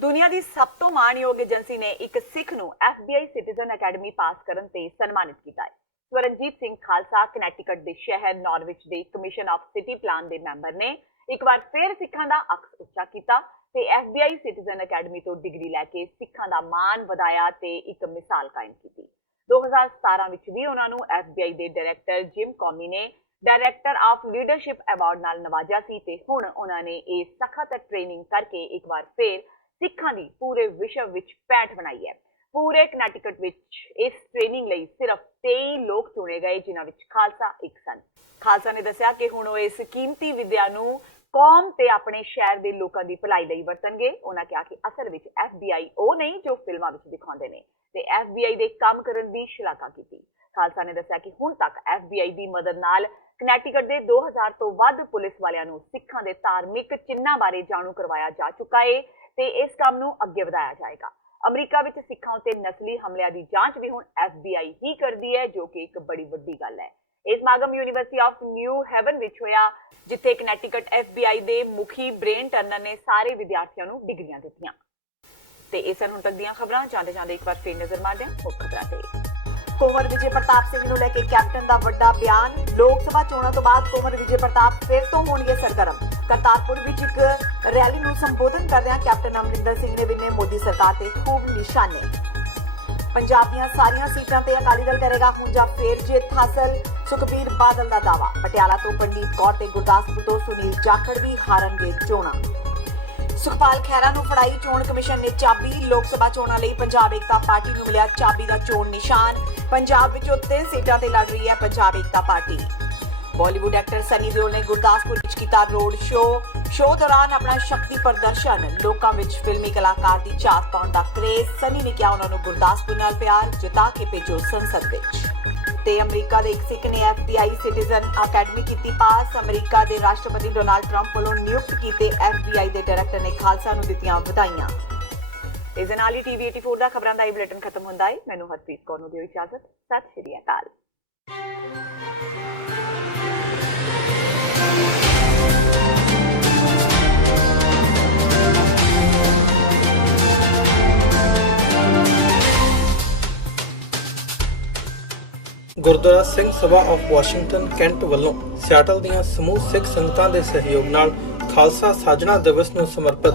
ਦੁਨੀਆ ਦੀ ਸਭ ਤੋਂ ਮਾਣਯੋਗ ਏਜੰਸੀ ਨੇ ਇੱਕ ਸਿੱਖ ਨੂੰ FBI ਸਿਟੀਜ਼ਨ ਅਕੈਡਮੀ ਪਾਸ ਕਰਨ ਤੇ ਸਨਮਾਨਿਤ ਕੀਤਾ ਹੈ। ਸਵਰਨਜੀਤ ਸਿੰਘ ਖਾਲਸਾ ਕਨੈਟਿਕਟ ਦੇ ਸ਼ਹਿਰ ਨਾਰਵਿਚ ਦੇ ਕਮਿਸ਼ਨ ਆਫ ਸਿਟੀ ਪਲਾਨ ਦੇ ਮੈਂਬਰ ਨੇ ਇੱਕ ਵਾਰ ਫਿਰ ਸਿੱਖਾਂ ਦਾ ਅਕਸ ਉੱਚਾ ਕੀਤਾ ਤੇ FBI ਸਿਟੀਜ਼ਨ ਅਕੈਡਮੀ ਤੋਂ ਡਿਗਰੀ ਲੈ ਕੇ ਸਿੱਖਾਂ ਦਾ ਮਾਣ ਵਧਾਇਆ ਤੇ ਇੱਕ ਮਿਸਾਲ ਕਾਇਮ ਕੀਤੀ। 2017 ਵਿੱਚ ਵੀ ਉਹਨਾਂ ਨੂੰ FBI ਦੇ ਡਾਇਰੈਕਟਰ ਜਿਮ ਕੌਮੀ ਨੇ ਡਾਇਰੈਕਟਰ ਆਫ ਲੀਡਰਸ਼ਿਪ ਅਵਾਰਡ ਨਾਲ ਨਵਾਜਿਆ ਸੀ ਤੇ ਹੁਣ ਉਹਨਾਂ ਨੇ ਇਹ ਸਖਤ ਟ੍ਰੇਨਿੰਗ ਕਰਕੇ ਇੱਕ ਵਾਰ ਫਿਰ ਸਿੱਖਾਂ ਦੀ ਪੂਰੇ ਵਿਸ਼ਵ ਵਿੱਚ ਪੈਠ ਬਣਾਈ ਹੈ। ਪੂਰੇ ਕਨੈਟਿਕਟ ਵਿੱਚ ਇਸ ਟ੍ਰੇਨਿੰਗ ਲਈ ਸਿਰਫ 23 ਲੋਕ ਚੁਣੇ ਗਏ, ਜਿਨ੍ਹਾਂ ਵਿੱਚ ਖਾਲਸਾ ਇੱਕ ਸਨ। ਖਾਲਸਾ ਨੇ ਦੱਸਿਆ ਕਿ ਹੁਣ ਉਹ ਇਸ ਕੀਮਤੀ ਵਿੱਦਿਆ ਨੂੰ ਕੌਮ ਤੇ ਆਪਣੇ ਸ਼ਹਿਰ ਦੇ ਲੋਕਾਂ ਦੀ ਭਲਾਈ ਲਈ ਵਰਤਣਗੇ। ਉਹਨਾਂ ਕਿਹਾ ਕਿ ਅਸਲ ਵਿੱਚ FBI ਉਹ ਨਹੀਂ ਜੋ ਫਿਲਮਾਂ ਵਿੱਚ ਦਿਖਾਉਂਦੇ ਨੇ ਤੇ FBI ਦੇ ਕੰਮ ਕਰਨ ਦੀ ਸ਼ਲਾਘਾ ਕੀਤੀ। ਖਾਲਸਾ ਨੇ ਦੱਸਿਆ ਕਿ ਹੁਣ ਤੱਕ FBI ਦੀ ਮਦਦ ਨਾਲ ਕਨੈਟਿਕਟ ਦੇ 2000 ਤੋਂ ਵੱਧ ਪੁਲਿਸ ਵਾਲਿਆਂ ਨੂੰ ਸਿੱਖਾਂ ਦੇ ਧਾਰਮਿਕ ਚਿੰਨ੍ਹਾਂ ਬਾਰੇ ਜਾਣੂ ਕਰਵਾਇਆ ਜਾ ਚੁੱਕਾ ਹੈ ਤੇ ਇਸ ਕੰਮ ਨੂੰ ਅੱਗੇ ਵਧਾਇਆ ਜਾਏਗਾ। ਅਮਰੀਕਾ ਵਿੱਚ ਸਿੱਖਾਂ ਉੱਤੇ ਨਸਲੀ ਹਮਲਿਆਂ ਦੀ ਜਾਂਚ ਵੀ ਹੁਣ FBI ਹੀ ਕਰਦੀ ਹੈ, ਜੋ ਕਿ ਇੱਕ ਬੜੀ ਵੱਡੀ ਗੱਲ ਹੈ। ਇਹ ਸਮਾਗਮ ਯੂਨੀਵਰਸਿਟੀ ਆਫ ਨਿਊ ਹੈਵਨ ਵਿੱਚ ਹੋਇਆ, ਜਿੱਥੇ ਕਨੈਟਿਕਟ FBI ਦੇ ਮੁਖੀ ਬ੍ਰੇਨ ਟਰਨਰ ਨੇ ਸਾਰੇ ਵਿਦਿਆਰਥੀਆਂ ਨੂੰ ਡਿਗਰੀਆਂ ਦਿੱਤੀਆਂ। ਤੇ ਇਹ ਸਨ ਹੁਣ ਤੱਕ ਦੀਆਂ ਖਬਰਾਂ। ਜਾਂਦੇ ਇੱਕ ਵਾਰ ਫੇਰ ਨਜ਼ਰ ਮਾਰਦੇ ਹਾਂ ਮੁੱਖ ਖਬਰਾਂ ਤੇ। ਕੁੰਵਰ ਵਿਜੇ ਪ੍ਰਤਾਪ ਸਿੰਘ ਨੂੰ ਲੈ ਕੇ ਕੈਪਟਨ ਦਾ ਵੱਡਾ ਬਿਆਨ। ਲੋਕ ਸਭਾ ਚੋਣਾਂ ਤੋਂ ਬਾਅਦ ਕੁੰਵਰ ਵਿਜੇ ਪ੍ਰਤਾਪ ਫਿਰ ਤੋਂ ਹੋਣਗੇ ਸਰਗਰਮ। ਕਰਤਾਰਪੁਰ ਵਿੱਚ ਇੱਕ ਰੈਲੀ ਨੂੰ ਸੰਬੋਧਨ ਕਰਦਿਆਂ ਕੈਪਟਨ ਅਮਰਿੰਦਰ ਸਿੰਘ ਨੇ ਵਿੰਨੇ ਮੋਦੀ ਸਰਕਾਰ ਤੇ ਖੂਬ ਨਿਸ਼ਾਨੇ। ਪੰਜਾਬ ਦੀਆਂ ਸਾਰੀਆਂ ਸੀਟਾਂ ਤੇ ਅਕਾਲੀ ਦਲ ਕਰੇਗਾ ਹੁਣ ਜਾਂ ਫੇਰ ਜਿੱਤ ਹਾਸਲ, ਸੁਖਬੀਰ ਬਾਦਲ ਦਾ ਦਾਅਵਾ। ਪਟਿਆਲਾ ਤੋਂ ਪੰਡੀਤ ਕੌਰ ਤੇ ਗੁਰਦਾਸਪੁਰ ਤੋਂ ਸੁਨੀਲ ਜਾਖੜ ਵੀ ਹਾਰਨਗੇ ਚੋਣਾਂ। ਸੁਖਪਾਲ ਖਹਿਰਾ ਨੂੰ ਫੜਾਈ ਚੋਣ ਕਮਿਸ਼ਨ ਨੇ ਚਾਬੀ। ਲੋਕ ਸਭਾ ਚੋਣਾਂ ਲਈ ਪੰਜਾਬ ਏਕਤਾ ਪਾਰਟੀ ਨੂੰ ਮਿਲਿਆ ਚਾਬੀ ਦਾ ਚੋਣ ਨਿਸ਼ਾਨ। ਪੰਜਾਬ ਵਿੱਚੋਂ 3 ਸੀਟਾਂ ਤੇ ਲੜ ਰਹੀ ਹੈ Punjab Ekta party. Bollywood actor Sunny Deol ਨੇ ਗੁਰਦਾਸਪੁਰ ਵਿੱਚ ਕੀਤਾ ਰੋਡ ਸ਼ੋਅ ਦੌਰਾਨ ਆਪਣਾ ਸ਼ਕਤੀ ਪ੍ਰਦਰਸ਼ਨ। ਲੋਕਾਂ ਵਿੱਚ ਫਿਲਮੀ ਕਲਾਕਾਰ ਦੀ ਝਾਤ ਪਾਉਣ ਦਾ ਕਰੇਜ਼। ਸਨੀ ਨੇ ਕਿਹਾ ਉਹਨਾਂ ਨੂੰ ਗੁਰਦਾਸਪੁਰ ਨਾਲ ਪਿਆਰ ਜਤਾ ਕੇ ਭੇਜੋ ਸੰਸਦ ਵਿੱਚ। ਤੇ ਅਮਰੀਕਾ ਦੇ ਇੱਕ ਸਿੱਖ ਨੇ FBI ਸਿਟੀਜ਼ਨ ਅਕੈਡਮੀ ਕੀਤੀ ਪਾਸ। ਅਮਰੀਕਾ ਦੇ ਰਾਸ਼ਟਰਪਤੀ ਡੋਨਾਲਡ ਟਰੰਪ ਵੱਲੋਂ ਨਿਯੁਕਤ ਕੀਤੇ FBI ਦੇ ਡਾਇਰੈਕਟਰ ਨੇ ਖਾਲਸਾ ਨੂੰ ਦਿੱਤੀਆਂ ਵਧਾਈਆਂ। ਇਸ ਦੇ ਨਾਲ ਹੀ TV 84 ਦਾ ਖਬਰਾਂ ਦਾ ਇਹ ਬੁਲੇਟਿਨ ਖਤਮ ਹੁੰਦਾ ਹੈ। ਮੈਨੂੰ ਹਰਪ੍ਰੀਤ ਕੌਰ ਨੂੰ ਦਿਓ ਇਜਾਜ਼ਤ। ਸਤਿ ਸ਼੍ਰੀ ਅਕਾਲ। Gurdwara Singh Sabha of Washington cantt ਵੱਲੋਂ ਸਿਆਟਲ ਦੀਆਂ ਸਮੂਹ ਸਿੱਖ ਸੰਗਤਾਂ ਦੇ ਸਹਿਯੋਗ ਨਾਲ ਖਾਲਸਾ ਸਾਜਣਾ ਦਿਵਸ ਨੂੰ ਸਮਰਪਿਤ